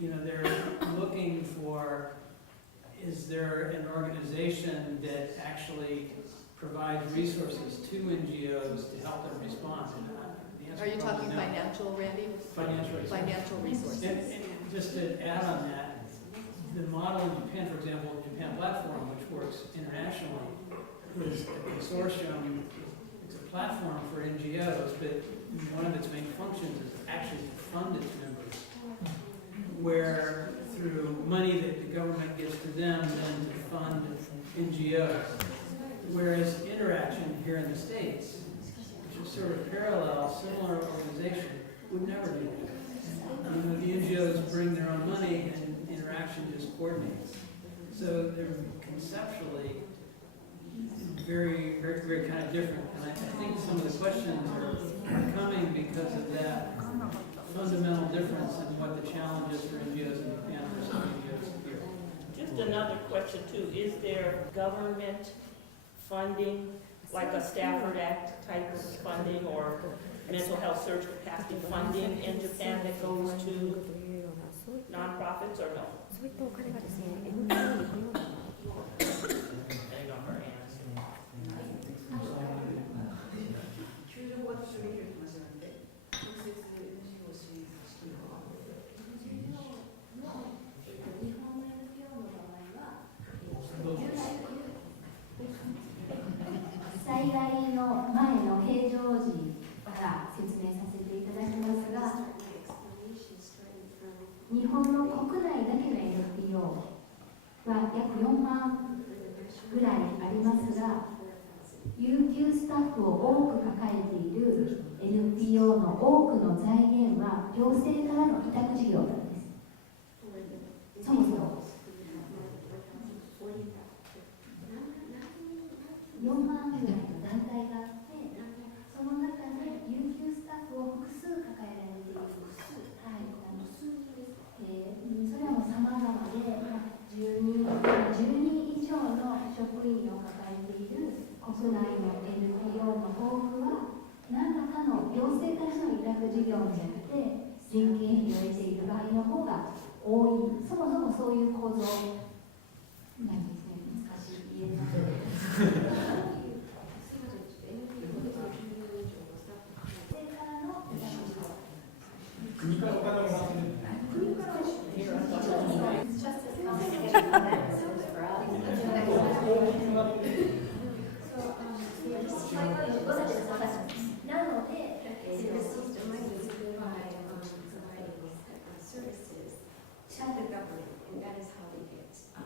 they're looking for, is there an organization that actually provides resources to NGOs to help them respond? And Are you talking financial, Randy? Financial resources. Financial resources. And just to add on that, the model in Japan, for example, the Japan platform, which works internationally, is a consortium. It's a platform for NGOs, but one of its main functions is actually to fund its members, where through money that the government gives to them, then to fund NGOs. Whereas Interaction here in the States, which is sort of parallel, similar organization, would never do that. The NGOs bring their own money and Interaction just coordinates. So they're conceptually very, very, very kind of different. And I think some of the questions are coming because of that fundamental difference in what the challenge is for NGOs in Japan versus NGOs here. Just another question too, is there government funding, like a Stafford Act type of funding or mental health surge capacity funding in Japan that goes to nonprofits or no? Depending on her answer. 給料を私ができる話なんで、直接 NGO を支援してるのは、日本の NPO の場合は、災害の前の平常時から説明させていただきますが、日本の国内だけの NPO は約4万ぐらいありますが、有給スタッフを多く抱えている NPO の多くの財源は行政からの委託事業なんです。そもそも4万ぐらいの団体があって、その中で有給スタッフを複数抱えられている、それはもう様々で、10人以上の職員を抱えている国内の NPO の多くは何らかの行政からの委託事業によって人件費を得ている場合の方が多い。そもそもそういう構造なんですね。難しい言えない。国からお金をもらってる。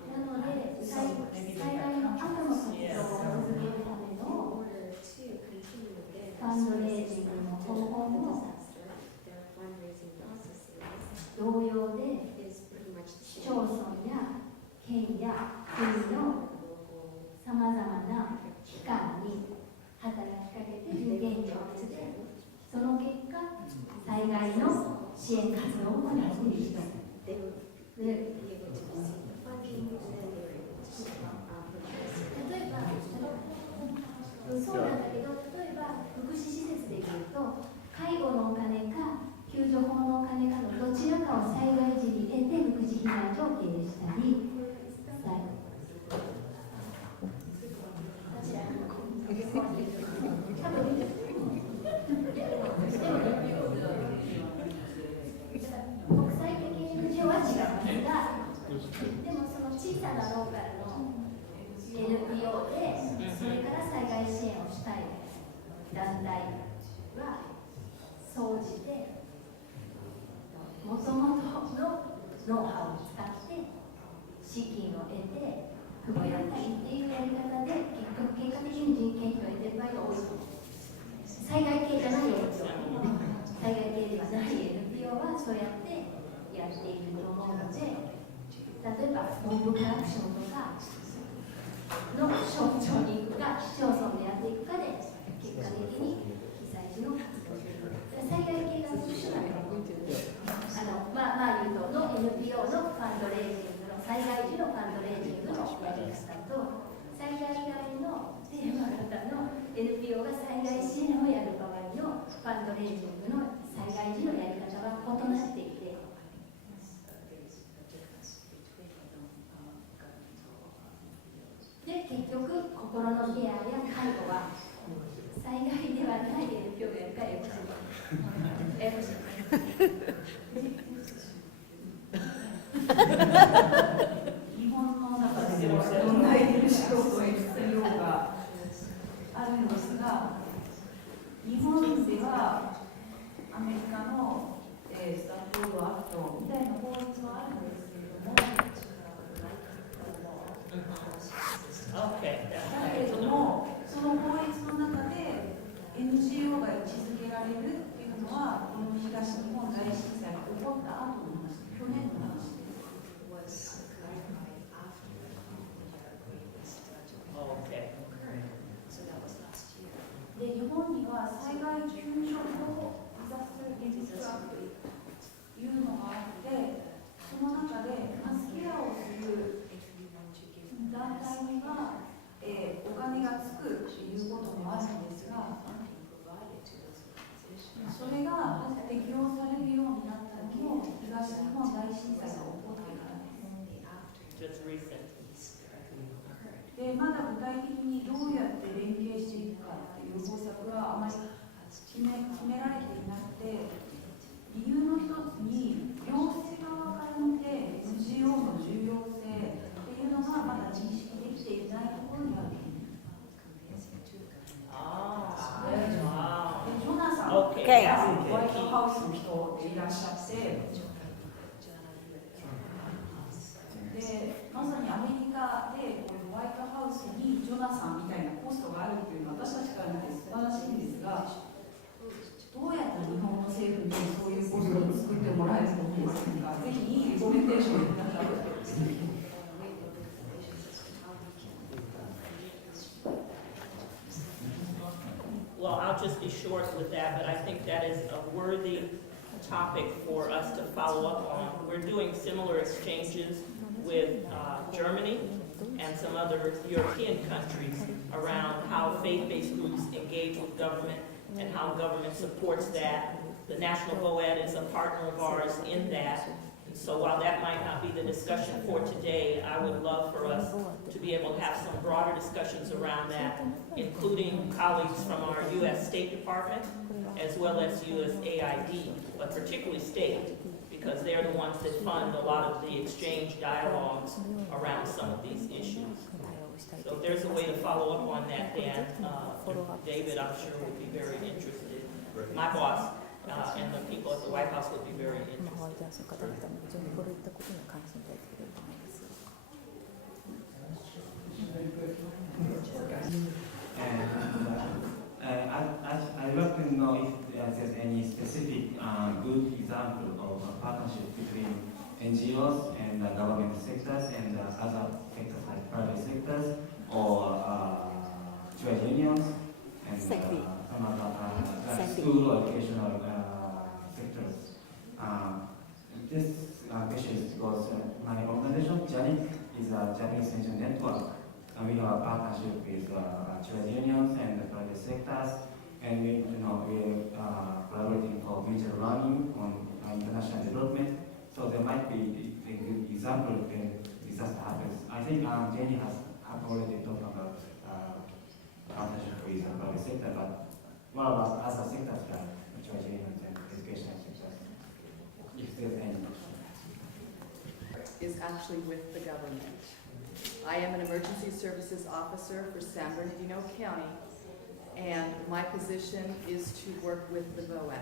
なので、災害の後の活動を続けるためのファンドレイジングの方法も同様で、市町村や県や国のさまざまな機関に働きかけて人件費を得て、その結果、災害の支援活動を行っていると。例えば、そうなんだけど、例えば福祉施設でいうと、介護のお金か救助法のお金かのどちらかを災害時に得て福祉避難所を経営したり、国際的 NGO は違いますが、でもその小さなローカルの NPO で、それから災害支援をしたい団体は総じてもともとのノウハウを使って資金を得て配ったりっていうやり方で結果的に人件費を得てる場合が多いと思う。災害系じゃない NPO、災害系ではない NPO はそうやってやっていると思うので、例えば文部科学省とかの省庁に行くか市町村でやっていくかで結果的に被災地の活動をする。災害系が特殊なのまあ言うとの NPO のファンドレイジングの災害時のファンドレイジングのやり方と、災害以外のテーマ型の NPO が災害支援をやる場合のファンドレイジングの災害時のやり方は異なっていて、で結局心のケアや介護は災害ではない NPO がやるからよくし日本の中でもどんな NGO と NPO があるんですが、日本ではアメリカの、スタッフロードアクトみたいな法律はあるんですけれども、だけれども、その法律の中で NGO が位置づけられるっていうのは、この東日本大震災が起こった後の話、去年の話です。で、日本には災害救助法ディザスター・レジストラクトというのがあって、その中で助け合いをするくいうこともあるんですが、それが適用されるようになったのも東日本大震災が起こってからです。 Just recent. でまだ具体的にどうやって連携していくかっていう方策はあまり決められていなくて、理由の一つに行政側から見て NGO の重要性っていうのがまだ認識できていないところにある。でジョナさんがホ Okay. ワイトハウスの人でいらっしゃって、でまさにアメリカでこういうホワイトハウスにジョナさんみたいなポストがあるっていうのは私たちから見て素晴らしいんですが、どうやって日本の政府にそういうポストを作ってもらえると思いますか。ぜひいいレコメンテーションをください。Well, I'll just be short with that, but I think that is a worthy topic for us to follow up on. We're doing similar exchanges with Germany and some other European countries around how faith-based groups engage with government and how government supports that. The National BOAD is a partner of ours in that. So while that might not be the discussion for today, I would love for us to be able to have some broader discussions around that, including colleagues from our U.S. State Department, as well as USAID, but particularly state, because they're the ones that fund a lot of the exchange dialogues around some of these issues. So if there's a way to follow up on that, Dan, David, I'm sure would be very interested. My boss and the people at the White House would be very interested. I'd like to know if there's any specific good example of a partnership between NGOs and the government sectors and other sectors like private sectors or trade unions and some other school or educational sectors. This question is because my organization, JANIC, is a Japanese Extension Network. And we have a partnership with trade unions and the private sectors, and we are collaborating for mutual learning on international development. So there might be a good example when disaster happens. I think Jenny has already talked about partnership with the private sector, but what about other sectors like trade unions and education sectors? If there's any. Is actually with the government. I am an emergency services officer for San Bernardino County, and my position is to work with the BOAD.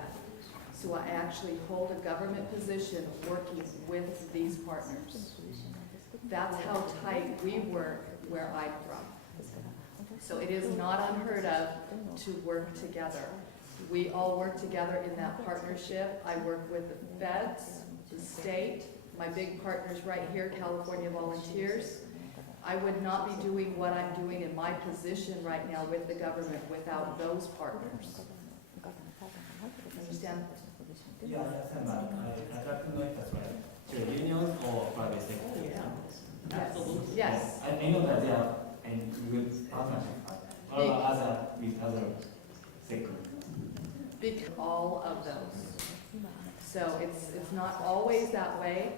So I actually hold a government position working with these partners. That's how tight we work where I'm from. So it is not unheard of to work together. We all work together in that partnership. I work with the feds, the state, my big partners right here, California Volunteers. I would not be doing what I'm doing in my position right now with the government without those partners. Understand? Yeah, I understand that. I'd like to know if that's right. Trade unions or private sector? Yes. Absolutely. Yes. I know that they are in good partnership, but what about with other sectors? Because all of those. So it's not always that way,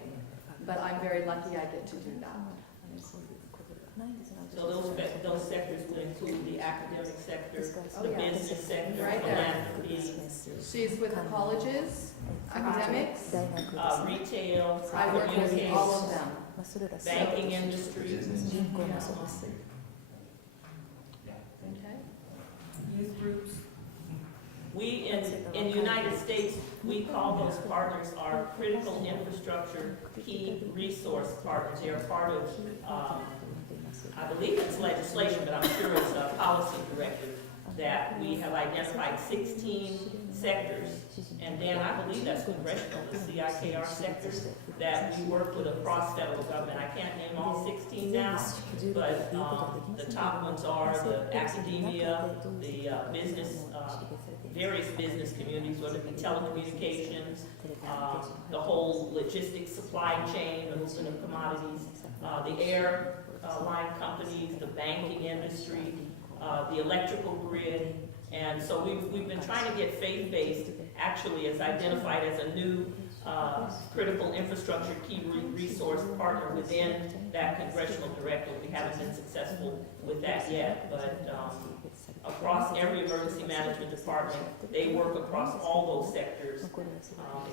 but I'm very lucky I get to do that. So those sectors would include the academic sector, the business sector, Right there. philanthropy, She's with colleges, academics. retail, I work with communities, all of them. banking industry. Okay. Youth groups. We, in the United States, we call those partners our critical infrastructure key resource partners. They are part of, I believe it's legislation, but I'm sure it's a policy directive, that we have identified 16 sectors. And then I believe that's congressional, the CIKR sectors, that we work with across federal government. I can't name all 16 now, but the top ones are the academia, the business, various business communities, whether it be telecommunications, the whole logistics supply chain, the movement of commodities, the air line companies, the banking industry, the electrical grid. And so we've been trying to get faith-based, actually is identified as a new critical infrastructure key resource partner within that congressional directive. We haven't been successful with that yet, but across every emergency management department, they work across all those sectors.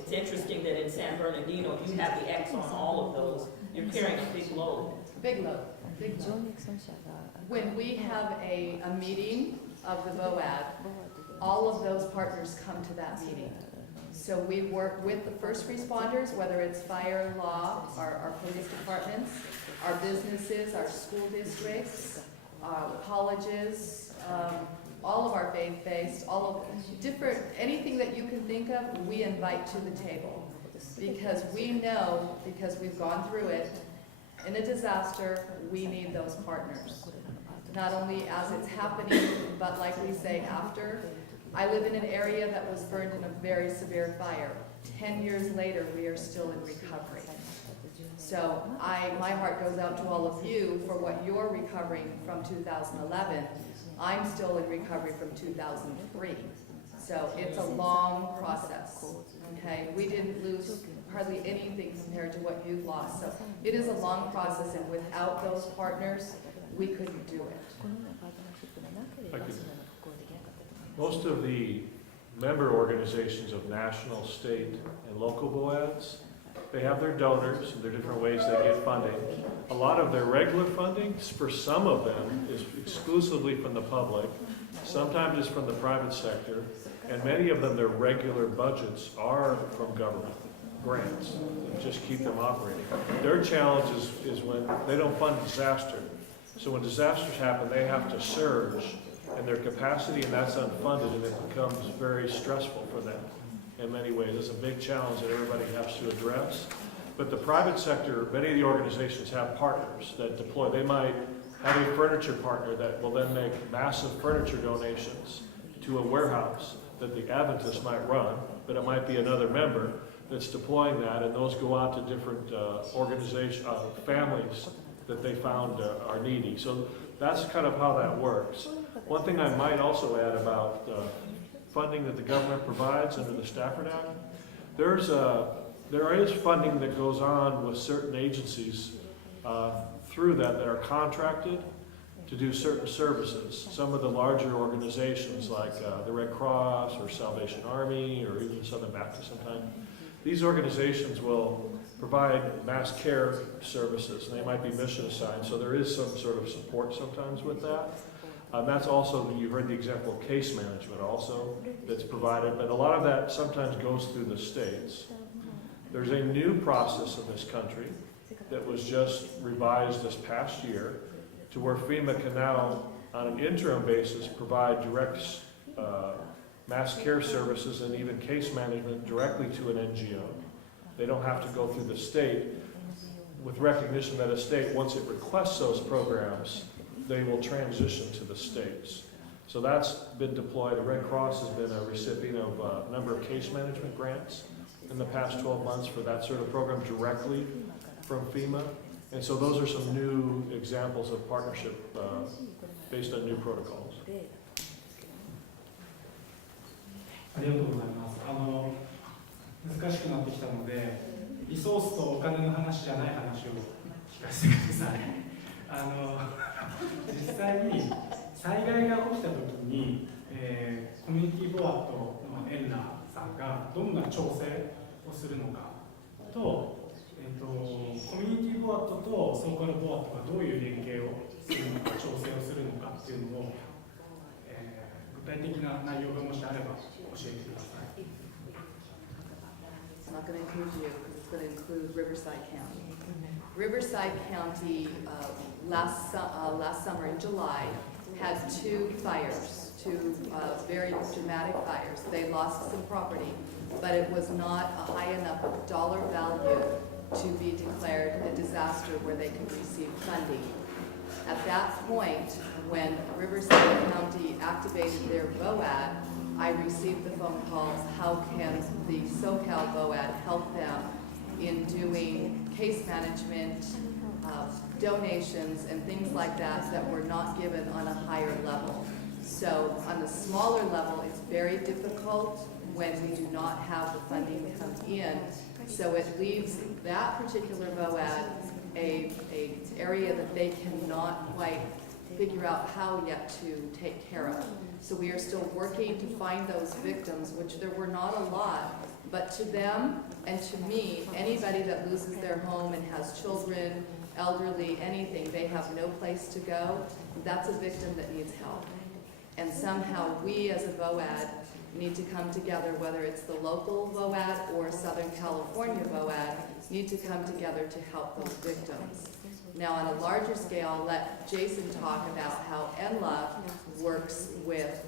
It's interesting that in San Bernardino, you have the X on all of those. You're carrying a big load. Big load, big load. When we have a meeting of the VOAD, all of those partners come to that meeting. So we work with the first responders, whether it's fire, law, our police departments, our businesses, our school districts, colleges, all of our faith-based, all of different, anything that you can think of, we invite to the table. Because we know, because we've gone through it, in a disaster, we need those partners. Not only as it's happening, but like we say, after. I live in an area that was burned in a very severe fire. 10 years later, we are still in recovery. So my heart goes out to all of you for what you're recovering from 2011. I'm still in recovery from 2003. So it's a long process, okay? We didn't lose hardly anything compared to what you've lost. So it is a long process, and without those partners, we couldn't do it. Thank you. Most of the member organizations of national, state, and local BOADs, they have their donors and their different ways they get funding. A lot of their regular funding, for some of them, is exclusively from the public. Sometimes it's from the private sector. And many of them, their regular budgets are from government grants that just keep them operating. Their challenge is when they don't fund disaster. So when disasters happen, they have to surge in their capacity, and that's unfunded, and it becomes very stressful for them in many ways. It's a big challenge that everybody has to address. But the private sector, many of the organizations have partners that deploy. They might have a furniture partner that will then make massive furniture donations to a warehouse that the Adventists might run, but it might be another member that's deploying that, and those go out to different families that they found are needy. So that's kind of how that works. One thing I might also add about funding that the government provides under the Stafford Act, there is funding that goes on with certain agencies through that are contracted to do certain services. Some of the larger organizations like the Red Cross or Salvation Army or even Southern Baptist sometimes, these organizations will provide mass care services, and they might be mission assigned, so there is some sort of support sometimes with that. That's also, you heard the example of case management also that's provided, but a lot of that sometimes goes through the states. There's a new process in this country that was just revised this past year to where FEMA can now, on an interim basis, provide direct mass care services and even case management directly to an NGO. They don't have to go through the state, with recognition that a state, once it requests those programs, they will transition to the states. So that's been deployed. The Red Cross has been a recipient of a number of case management grants in the past 12 months for that sort of program directly from FEMA. And so those are some new examples of partnership based on new protocols. ありがとうございます。難しくなってきたので、リソースとお金の話じゃない話を聞かせてください。実際に災害が起きたときに、コミュニティボアットのエンナーさんがどんな調整をするのかと、コミュニティボアットとソーカルボアットがどういう連携をするのか、調整をするのかっていうのを、具体的な内容がもしあれば教えてください。It's not going to include you, because it's going to include Riverside County. Riverside County last summer in July had two fires, two very dramatic fires. They lost some property, but it was not a high enough dollar value to be declared a disaster where they could receive funding. At that point, when Riverside County activated their BOAD, I received the phone calls, how can the SoCal BOAD help them in doing case management, donations and things like that that were not given on a higher level. So on the smaller level, it's very difficult when we do not have the funding come in. So it leaves that particular VOAD a area that they cannot quite figure out how yet to take care of. So we are still working to find those victims, which there were not a lot, but to them and to me, anybody that loses their home and has children, elderly, anything, they have no place to go, that's a victim that needs help. And somehow we as a VOAD need to come together, whether it's the local VOAD or Southern California VOAD, need to come together to help those victims. Now on a larger scale, I'll let Jason talk about how NLA works with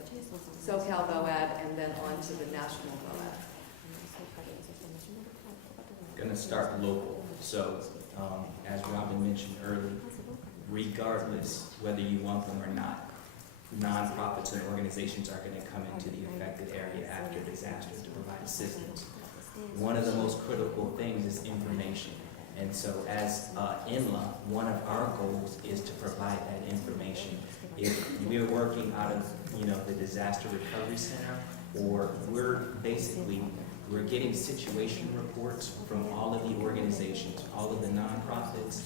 SoCal VOAD and then on to the national VOAD. Going to start local. So, as Robin mentioned earlier, regardless whether you want them or not, nonprofits and organizations are going to come into the affected area after disaster to provide assistance. One of the most critical things is information. And so as INLA, one of our goals is to provide that information. If we're working out of, the Disaster Recovery Center, or we're getting situation reports from all of the organizations, all of the nonprofits,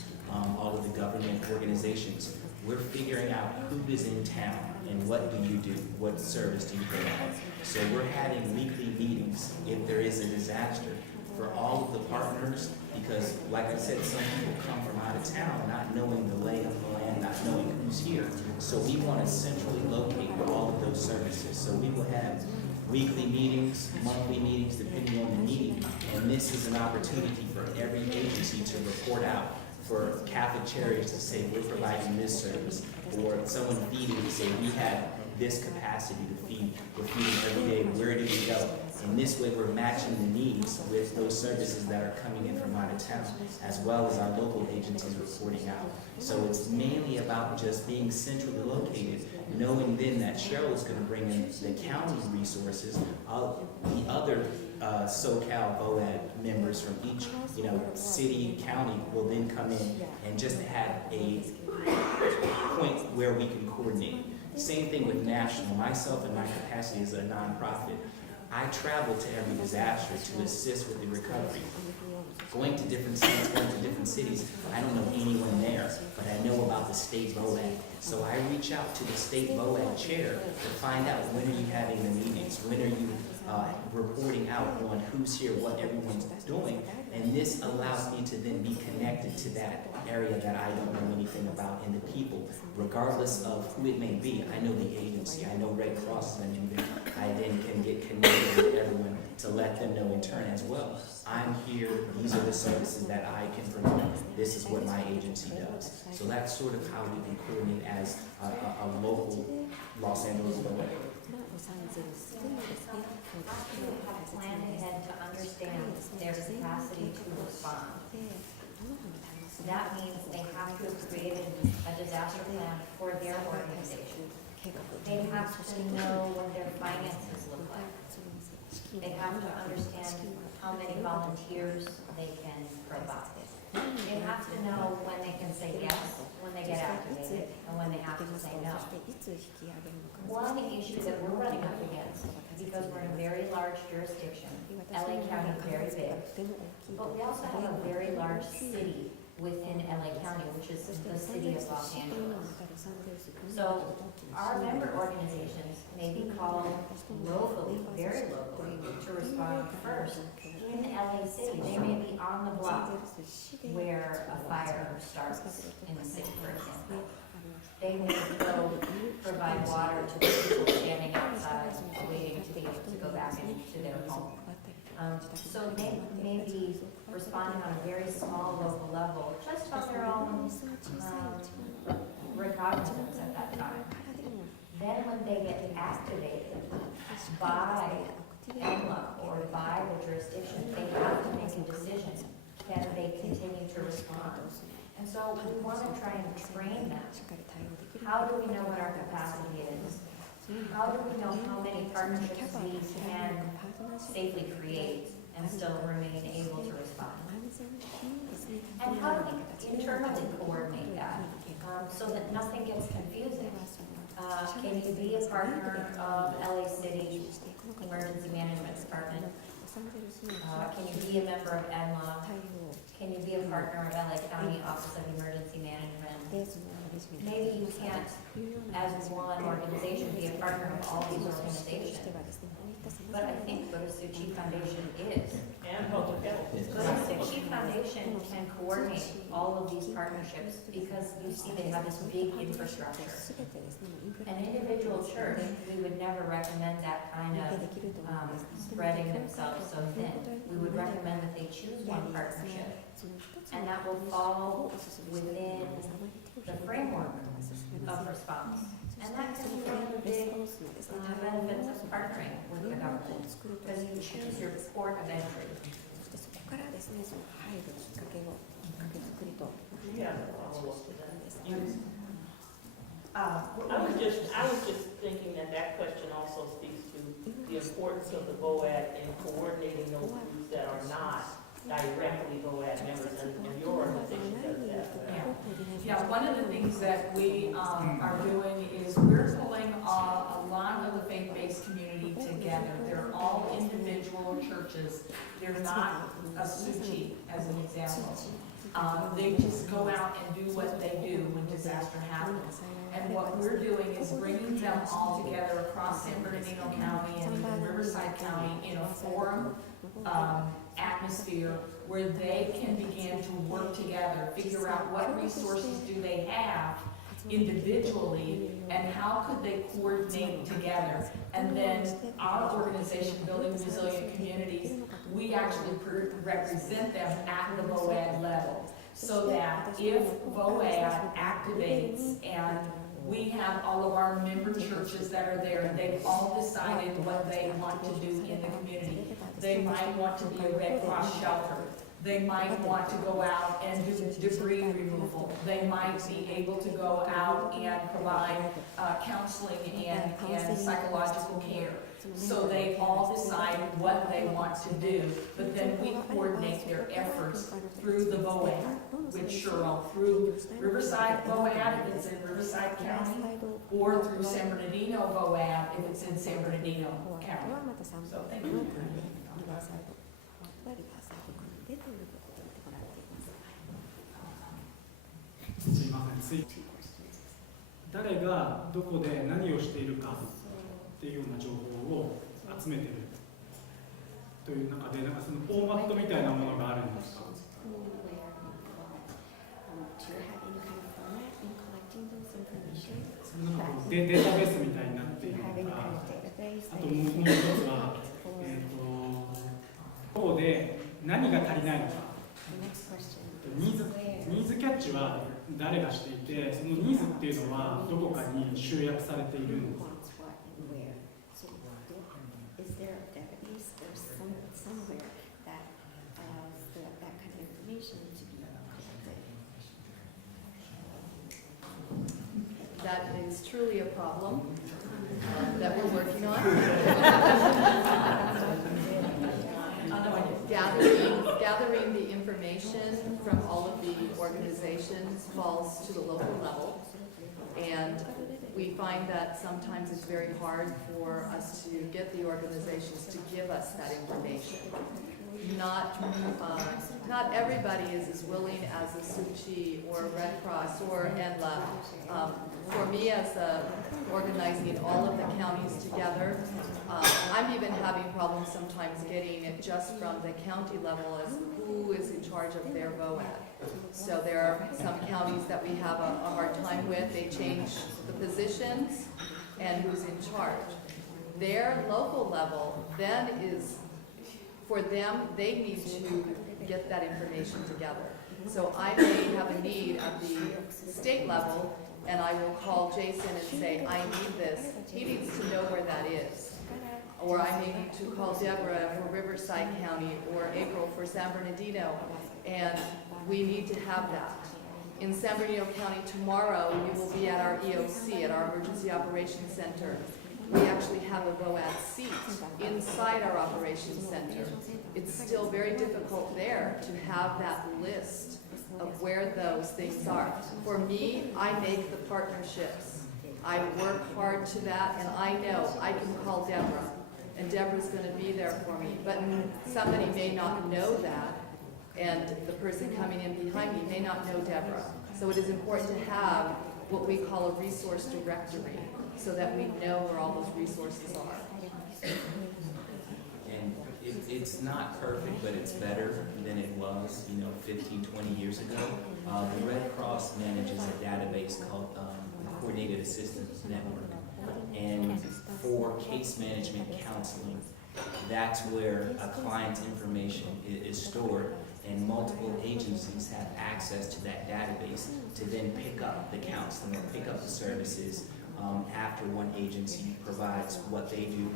all of the government organizations. We're figuring out who is in town and what do you do, what service do you provide. So we're having weekly meetings if there is a disaster for all of the partners, because like I said, some people come from out of town not knowing the lay of the land, not knowing who's here. So we want to centrally locate all of those services. So we will have weekly meetings, monthly meetings, depending on the need. And this is an opportunity for every agency to report out, for Catholic Charities to say we're providing this service, or someone feeding to say we have this capacity to feed, we're feeding every day, where do we go? And this way we're matching the needs with those services that are coming in from out of town, as well as our local agencies reporting out. So it's mainly about just being centrally located, knowing then that Cheryl is going to bring in the county resources, the other SoCal VOAD members from each city, county will then come in and just have a point where we can coordinate. Same thing with national. Myself in my capacity as a nonprofit, I travel to every disaster to assist with the recovery. Going to different states, going to different cities, I don't know anyone there, but I know about the state VOAD. So I reach out to the state VOAD chair to find out when are you having the meetings, when are you reporting out on who's here, what everyone's doing, and this allows me to then be connected to that area that I don't know anything about, and the people, regardless of who it may be. I know the agency, I know Red Cross, and I then can get connected with everyone to let them know in turn as well. I'm here, these are the services that I can provide, this is what my agency does. So that's sort of how we can coordinate as a local Los Angeles VOAD. Hospitals have planned ahead to understand their capacity to respond. That means they have to have created a disaster plan for their organization. They have to know what their finances look like. They have to understand how many volunteers they can provide. They have to know when they can say yes, when they get activated, and when they have to say no. One issue that we're running up against, because we're in a very large jurisdiction, LA County is very big, but we also have a very large city within LA County, which is the city of Los Angeles. So our member organizations may be called locally, very locally, to respond first. In LA City, they may be on the block where a fire starts in the city, for example. They may go provide water to the people standing outside, waiting to be able to go back into their home. So they may be responding on a very small local level, just on their own recognizance at that time. Then when they get activated by EMLA or by the jurisdiction, they have to make a decision. Can they continue to respond? And so we want to try and train them. How do we know what our capacity is? How do we know how many partnerships we can safely create and still remain able to respond? And how do we internally coordinate that, so that nothing gets confusing? Can you be a partner of LA City Emergency Management Department? Can you be a member of ENLA? Can you be a partner of LA County Office of Emergency Management? Maybe you can't, as one organization, be a partner of all these organizations. But I think what a Suchi Foundation is. And public health. But a Suchi Foundation can coordinate all of these partnerships because you see they have this big infrastructure. An individual church, we would never recommend that kind of spreading themselves so thin. We would recommend that they choose one partnership, and that will fall within the framework of response. And that can be one of the big benefits of partnering with the government, because you choose your port of entry. Yeah, follow up to that. I was just thinking that question also speaks to the importance of the BOAD in coordinating those groups that are not directly BOAD members, and your organization does that. Yeah, one of the things that we are doing is we're pulling a lot of the faith-based community together. They're all individual churches. They're not a Suchi, as an example. They just go out and do what they do when disaster happens. And what we're doing is bringing them all together across San Bernardino County and even Riverside County in a forum atmosphere where they can begin to work together, figure out what resources do they have individually and how could they coordinate together. And then our organization, Building Resilient Communities, we actually represent them at the BOAD level, so that if BOAD activates and we have all of our member churches that are there, and they've all decided what they want to do in the community. They might want to be a Red Cross shelter. They might want to go out and do debris removal. They might be able to go out and provide counseling and psychological care. So they all decide what they want to do, but then we coordinate their efforts through the BOAD with Cheryl, through Riverside BOAD if it's in Riverside County, or through San Bernardino BOAD if it's in San Bernardino County. So thank you.すいません、誰がどこで何をしているかっていうような情報を集めているという中で、なんかそのフォーマットみたいなものがあるんですか？なんかこうデータベースみたいになっているのか、あともう一つは、どこで何が足りないのか、ニーズキャッチは誰がしていて、そのニーズっていうのはどこかに集約されているのか。That is truly a problem that we're working on. Gathering the information from all of the organizations falls to the local level. And we find that sometimes it's very hard for us to get the organizations to give us that information. Not everybody is as willing as a Suchi or Red Cross or ENLA. For me, as organizing all of the counties together, I'm even having problems sometimes getting it just from the county level as who is in charge of their BOAD. So there are some counties that we have a hard time with. They change the positions and who's in charge. Their local level then is, for them, they need to get that information together. So I may have a need at the state level, and I will call Jason and say, I need this. He needs to know where that is. Or I may need to call Deborah for Riverside County or April for San Bernardino, and we need to have that. In San Bernardino County tomorrow, we will be at our EOC, at our Emergency Operations Center. We actually have a BOAD seat inside our operations center. It's still very difficult there to have that list of where those things are. For me, I make the partnerships. I work hard to that, and I know I can call Deborah, and Deborah's going to be there for me. But somebody may not know that, and the person coming in behind me may not know Deborah. So it is important to have what we call a resource directory, so that we know where all those resources are. And it's not perfect, but it's better than it was, 15, 20 years ago. The Red Cross manages a database called Coordinated Assistance Network. And for case management counseling, that's where a client's information is stored, and multiple agencies have access to that database to then pick up the counseling or pick up the services after one agency provides what they do.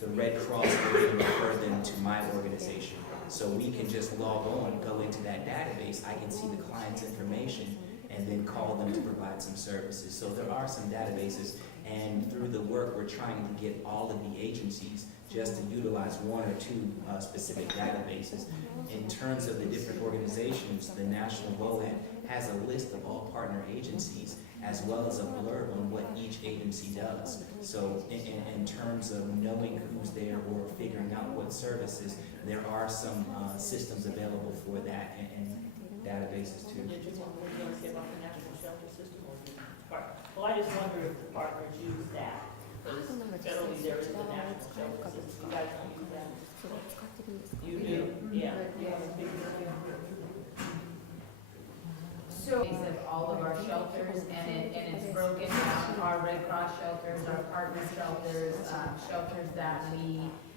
The Red Cross will then refer them to my organization. So we can just log on, go into that database, I can see the client's information, and then call them to provide some services. So there are some databases, and through the work, we're trying to get all of the agencies just to utilize one or two specific databases. In terms of the different organizations, the National VOAD has a list of all partner agencies, as well as a blurb on what each agency does. So in terms of knowing who's there or figuring out what services, there are some systems available for that and databases too. Did you want to say about the national shelter system? Well, I just wonder if the partners use that. Because federally there is the national shelter system. You guys don't use that? You do? Yeah. So, of all of our shelters, and it's broken down, our Red Cross shelters, our partner shelters, shelters that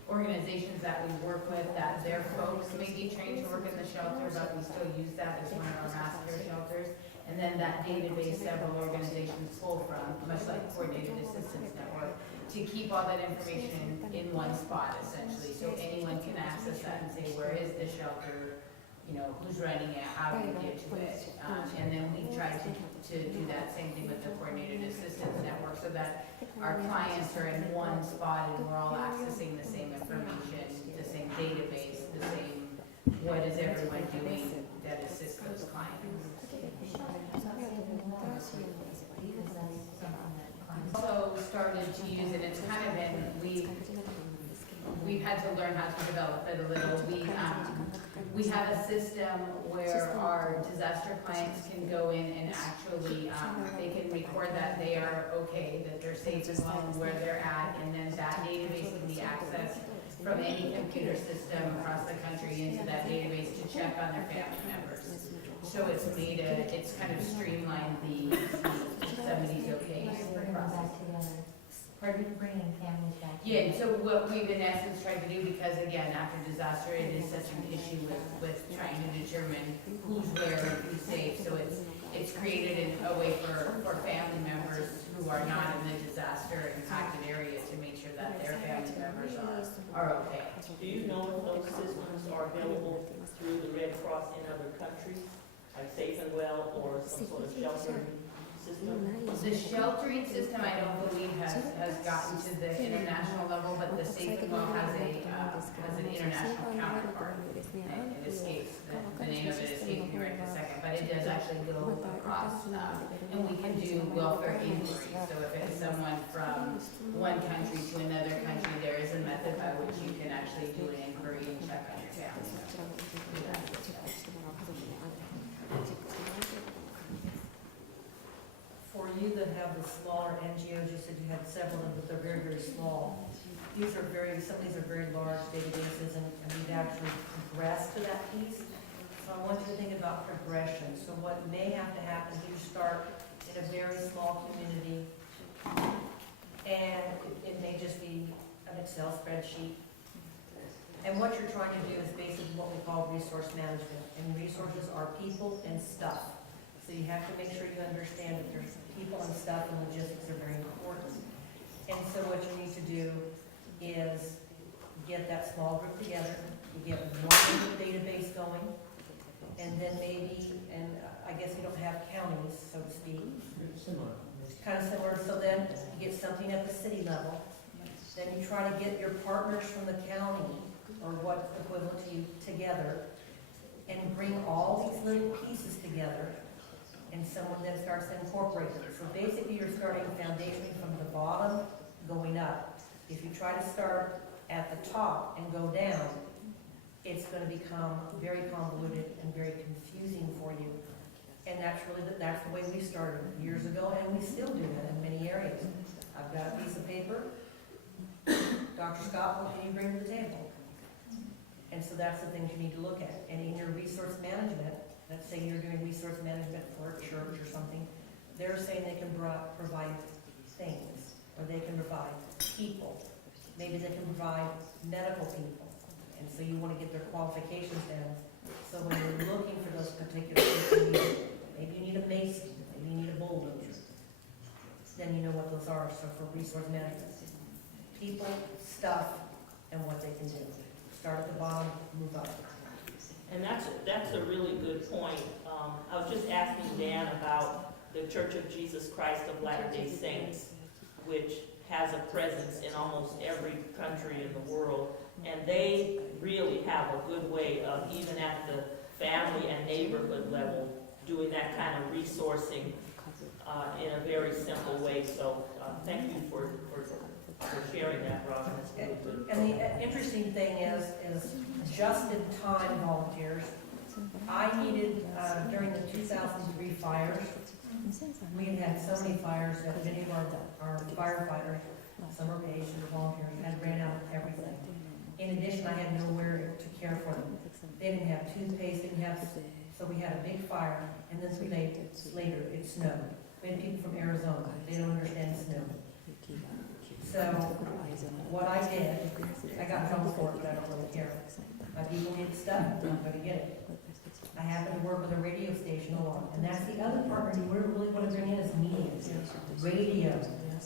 organizations that we work with, that their folks may be trained to work in the shelter, but we still use that as one of our mass care shelters. And then that database several organizations pull from, much like Coordinated Assistance Network, to keep all that information in one spot essentially. So anyone can access that and say, where is the shelter? Who's running it, how do we get to it? And then we try to do that same thing with the Coordinated Assistance Network so that our clients are in one spot and we're all accessing the same information, the same database, the same, what is everyone doing that assists those clients. Also started to use, and it's kind of been, we've had to learn how to develop it a little. We have a system where our disaster clients can go in and actually, they can record that they are okay, that they're safe and well where they're at, and then that database can be accessed from any computer system across the country into that database to check on their family members. So it's it's kind of streamlined the somebody's okay process. Pardon, bringing families back. Yeah, so what we've in essence tried to do, because again, after disaster, it is such an issue with trying to determine who's where and who's safe. So it's created a way for family members who are not in the disaster impacted area to make sure that their family members are okay. Do you know if those systems are available through the Red Cross in other countries, like Safe and Well or some sort of sheltering system? The sheltering system, I don't believe has gotten to the international level, but the Safe and Well has an international counterpart. And it escapes, the name of it escapes me right this second, but it does actually go across. And we can do welfare inquiries, so if it's someone from one country to another country, there is a method by which you can actually do an inquiry and check on your family. For you that have the smaller NGOs, you said you had several of them, but they're very, very small. Some of these are very large databases, and we've actually progressed to that piece. So I want you to think about progression. So what may have to happen, you start in a very small community, and it may just be an Excel spreadsheet. And what you're trying to do is basically what we call resource management. And resources are people and stuff. So you have to make sure you understand that there's people and stuff, and logistics are very important. And so what you need to do is get that small group together, you get one database going, and then maybe, and I guess we don't have counties, so to speak. Kind of similar, so then you get something at the city level, then you try to get your partners from the county, or what's equivalent to you, together, and bring all these little pieces together, and someone then starts to incorporate them. So basically, you're starting foundationally from the bottom, going up. If you try to start at the top and go down, it's going to become very convoluted and very confusing for you. And that's the way we started years ago, and we still do that in many areas. I've got a piece of paper. Dr. Scott, what can you bring to the table? And so that's the things you need to look at. And in your resource management, let's say you're doing resource management for a church or something, they're saying they can provide things, or they can provide people. Maybe they can provide medical people. And so you want to get their qualifications down. So when you're looking for those particular people, maybe you need a mason, maybe you need a bulldozer. Then you know what those are. So for resource management, people, stuff, and what they can do. Start at the bottom, move up. And that's a really good point. I was just asking Dan about the Church of Jesus Christ of Latter-day Saints, which has a presence in almost every country in the world. And they really have a good way of, even at the family and neighborhood level, doing that kind of resourcing in a very simple way. So thank you for sharing that, Robin. It's really good. And the interesting thing is just-in-time volunteers. I needed, during the 2003 fires, we had so many fires that many of our firefighters, summer patients, volunteers, had ran out of everything. In addition, I had nowhere to care for them. They didn't have toothpaste, so we had a big fire, and then 3 days later, it snowed. We had people from Arizona, they don't understand snow. So, what I did, I got help for it, but I don't really care. My people need stuff, I'm gonna get it. I happen to work with a radio station a lot, and that's the other part we really want to bring in is media, radio.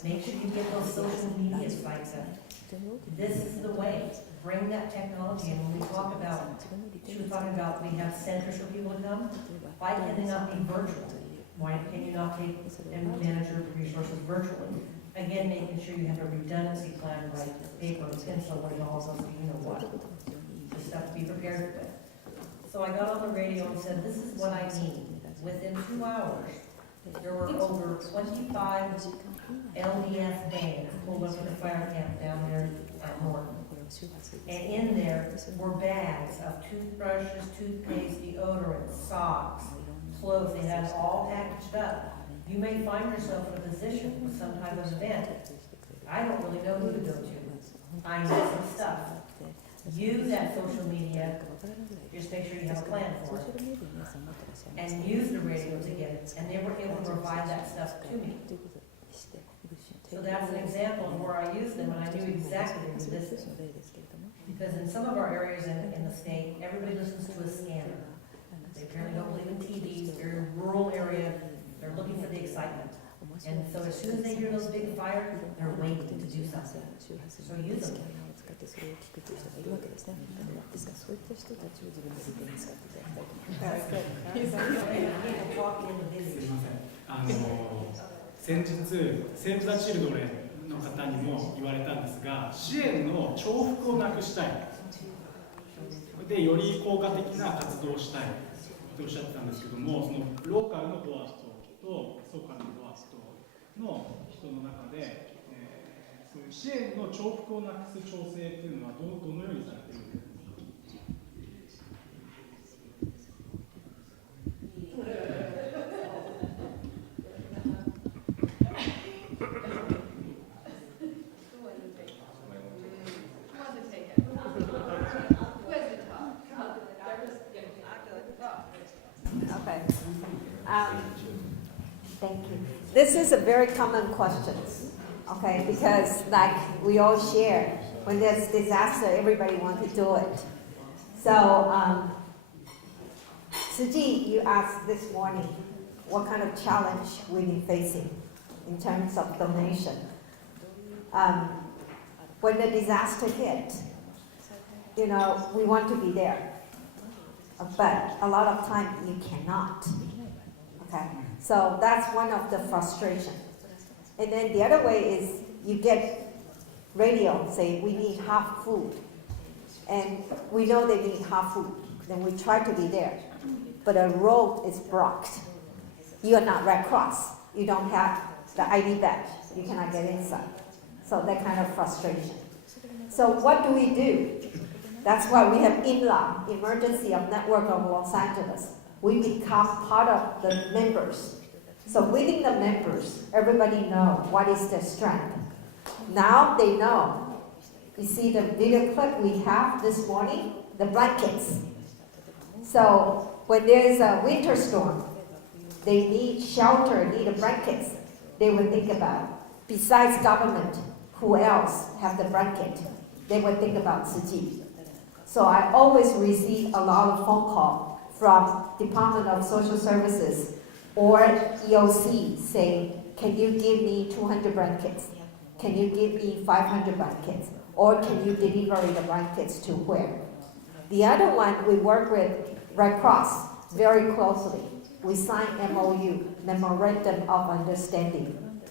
Make sure you get those social media sites up. This is the way. Bring that technology in. When we talk about, she was talking about we have centers for people to come. Why can they not be virtual? Why can you not take and manage your resources virtually? Again, making sure you have a redundancy plan, like paper, pencil, what it all goes, so you know what. Just stuff to be prepared with. So I got on the radio and said, this is what I need. Within 2 hours, there were over 25 LDS vans pulled up at the fire camp down there at Norton. And in there were bags of toothbrushes, toothpaste, deodorant, socks, clothes. They had it all packaged up. You may find yourself in a position with some type of event. I don't really know who to go to. I need some stuff. Use that social media. Just make sure you have a plan for it. And use the radio to get it. And they were able to provide that stuff to me. So that's an example of where I used them, and I knew exactly what this is. Because in some of our areas in the state, everybody listens to a scanner. They apparently don't believe in TVs. They're in a rural area. They're looking for the excitement. And so as soon as they hear those big fires, they're waiting to do something. So use them.すみません。先日、セーブ・ザ・チルドレンの方にも言われたんですが、支援の重複をなくしたい。で、より効果的な活動をしたいとおっしゃってたんですけども、そのローカルのドアストとソーカルのドアストの人の中で、そういう支援の重複をなくす調整っていうのはどのようにされているんですか？Okay. Thank you. This is a very common question, okay? Because like we all share, when there's disaster, everybody wants to do it. So, Suji, you asked this morning, what kind of challenge we're facing in terms of donation? When the disaster hit, you know, we want to be there. But a lot of time you cannot, okay? So that's one of the frustration. And then the other way is you get radio say we need half food. And we know they need half food. then we try to be there. But the road is blocked. You are not Red Cross. You don't have the ID badge. You cannot get inside. So that kind of frustration. So what do we do? That's why we have INLA, Emergency of Network of Los Angeles. We become part of the members. So within the members, everybody knows what is their strength. Now they know. You see the video clip we have this morning? The blankets. So when there's a winter storm, they need shelter, need blankets. They will think about, besides government, who else have the blanket? They will think about Tzu Chi. So I always receive a lot of phone calls from Department of Social Services or EOC saying, can you give me 200 blankets? Can you give me 500 blankets? Or can you deliver the blankets to where? The other one, we work with Red Cross very closely. We sign MOU, Memorandum of Understanding.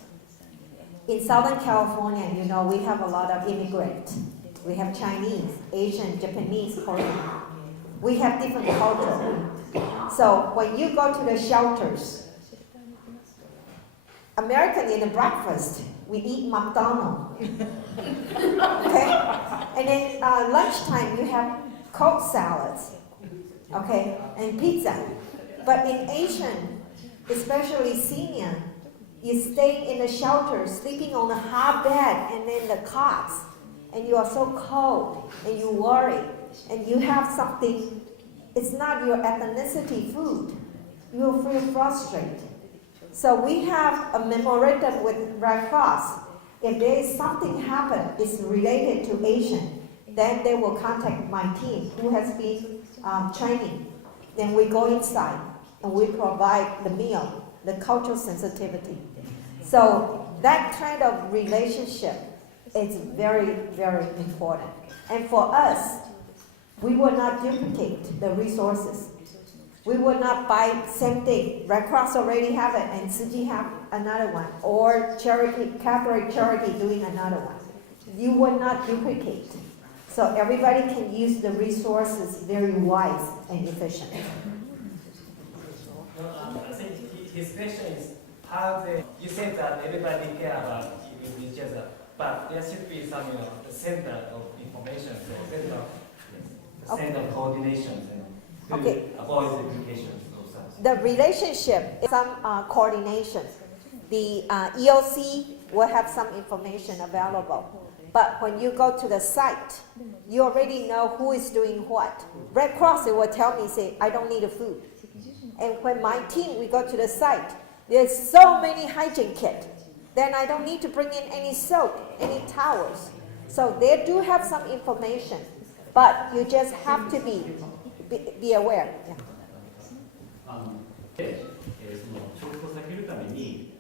In Southern California, you know, we have a lot of immigrants. We have Chinese, Asian, Japanese, Korean. We have different cultures. So when you go to the shelters, American in the breakfast, we eat McDonald's. Okay? And then lunchtime, you have cold salads, okay, and pizza. But in Asian, especially senior, you stay in the shelter, sleeping on the hot bed and then the cots, and you are so cold, and you worry, and you have something, it's not your ethnicity food. You will feel frustrated. So we have a memorandum with Red Cross. If there is something happen, it's related to Asian, then they will contact my team who has been training. Then we go inside and we provide the meal, the cultural sensitivity. So that kind of relationship is very, very important. And for us, we will not duplicate the resources. We will not buy same thing. Red Cross already have it, and Tzu Chi have another one, or Cherokee, Catholic Cherokee doing another one. You will not duplicate. So everybody can use the resources very wise and efficient. I think his question is how you said that everybody care about each other, but there should be some, the center of information, so Center of coordination, to avoid duplication. The relationship is some coordination. The EOC will have some information available. But when you go to the site, you already know who is doing what. Red Cross, they will tell me, say, I don't need the food. And when my team, we go to the site, there's so many hygiene kits. Then I don't need to bring in any soap, any towels. So they do have some information, but you just have to be aware. Yeah. その重複を避けるために、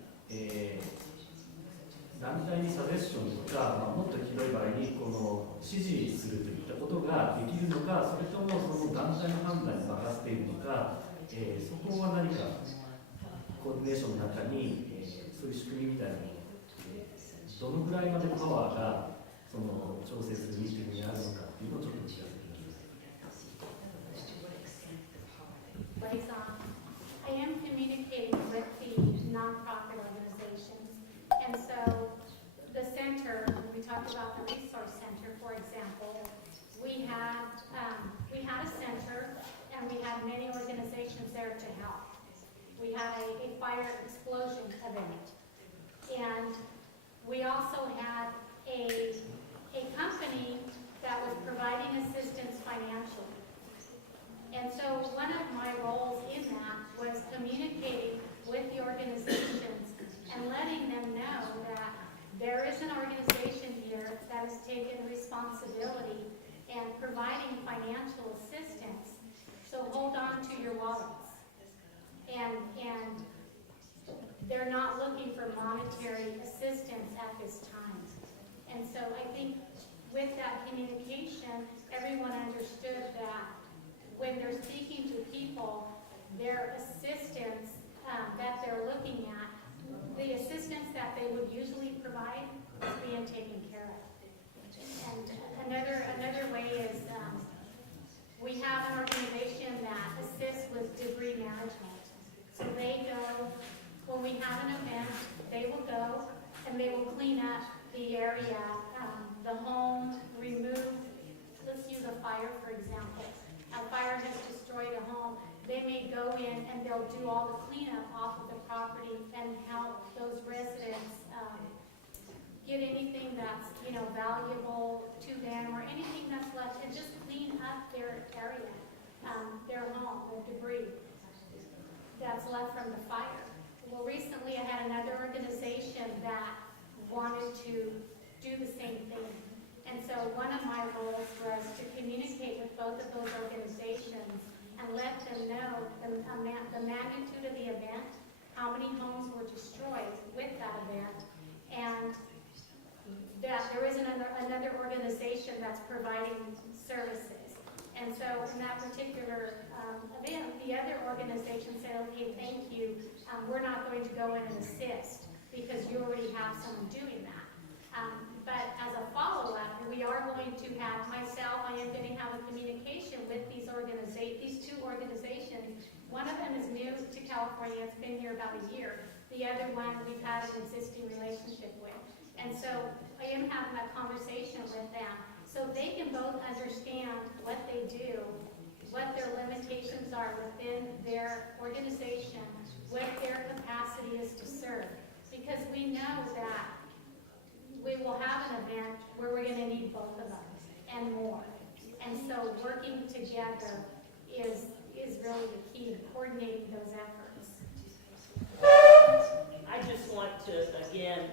団体にサジェスションとか、もっと広い場合にこの指示するといったことができるのか、それともその団体の判断に任せているのか、そこは何かコーディネーションの中に、そういう仕組みみたいなのを、どのぐらいまでパワーがその調整するミーティングにあるのかっていうのをちょっと聞かせてください。I am communicating with the nonprofit organizations, and so the center, we talked about the resource center, for example, we had a center, and we had many organizations there to help. We had a fire explosion event, and we also had a company that was providing assistance financially. And so one of my roles in that was communicating with the organizations and letting them know that there is an organization here that has taken responsibility and providing financial assistance. So hold on to your wallets. And they're not looking for monetary assistance at this time. And so I think with that communication, everyone understood that when they're speaking to people, their assistance that they're looking at, the assistance that they would usually provide is being taken care of. And another way is we have an organization that assists with debris management. So they go, when we have an event, they will go and they will clean up the area, the home, remove, let's use a fire for example. A fire has destroyed a home. They may go in and they'll do all the cleanup off of the property and help those residents get anything that's, valuable to them or anything that's left and just clean up their area, their home, the debris that's left from the fire. Well, recently I had another organization that wanted to do the same thing. And so one of my roles was to communicate with both of those organizations and let them know the magnitude of the event, how many homes were destroyed with that event, and that there is another organization that's providing services. And so in that particular event, the other organization said, okay, thank you, we're not going to go in and assist because you already have someone doing that. But as a follow-up, we are going to have, I am going to have a communication with these two organizations. One of them is new to California, it's been here about a year. The other one we've had an existing relationship with. And so I am having a conversation with them so they can both understand what they do, what their limitations are within their organization, what their capacity is to serve. Because we know that we will have an event where we're going to need both of them and more. And so working together is really the key to coordinating those efforts. I just want to, again,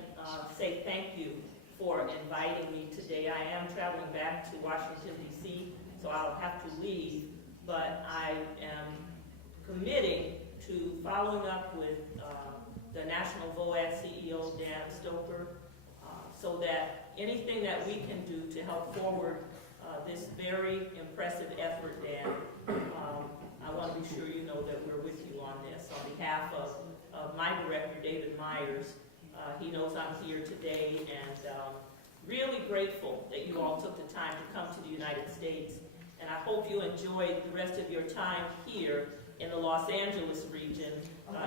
say thank you for inviting me today. I am traveling back to Washington, D.C., so I'll have to leave, but I am committing to following up with the National VOAD CEO, Dan Stoker, so that anything that we can do to help forward this very impressive effort, Dan, I want to be sure you know that we're with you on this. On behalf of my director, David Myers, he knows I'm here today, and really grateful that you all took the time to come to the United States. And I hope you enjoyed the rest of your time here in the Los Angeles region.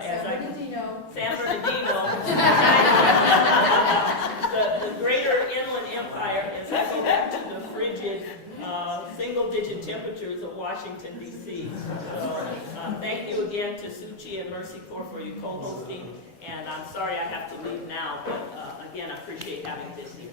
San Bernardino. San Bernardino. the greater inland empire, as I go back to the frigid single-digit temperatures of Washington, D.C. So thank you again to Suchi and Mercy Corps for your co-hosting. And I'm sorry I have to leave now, but again, I appreciate having been here.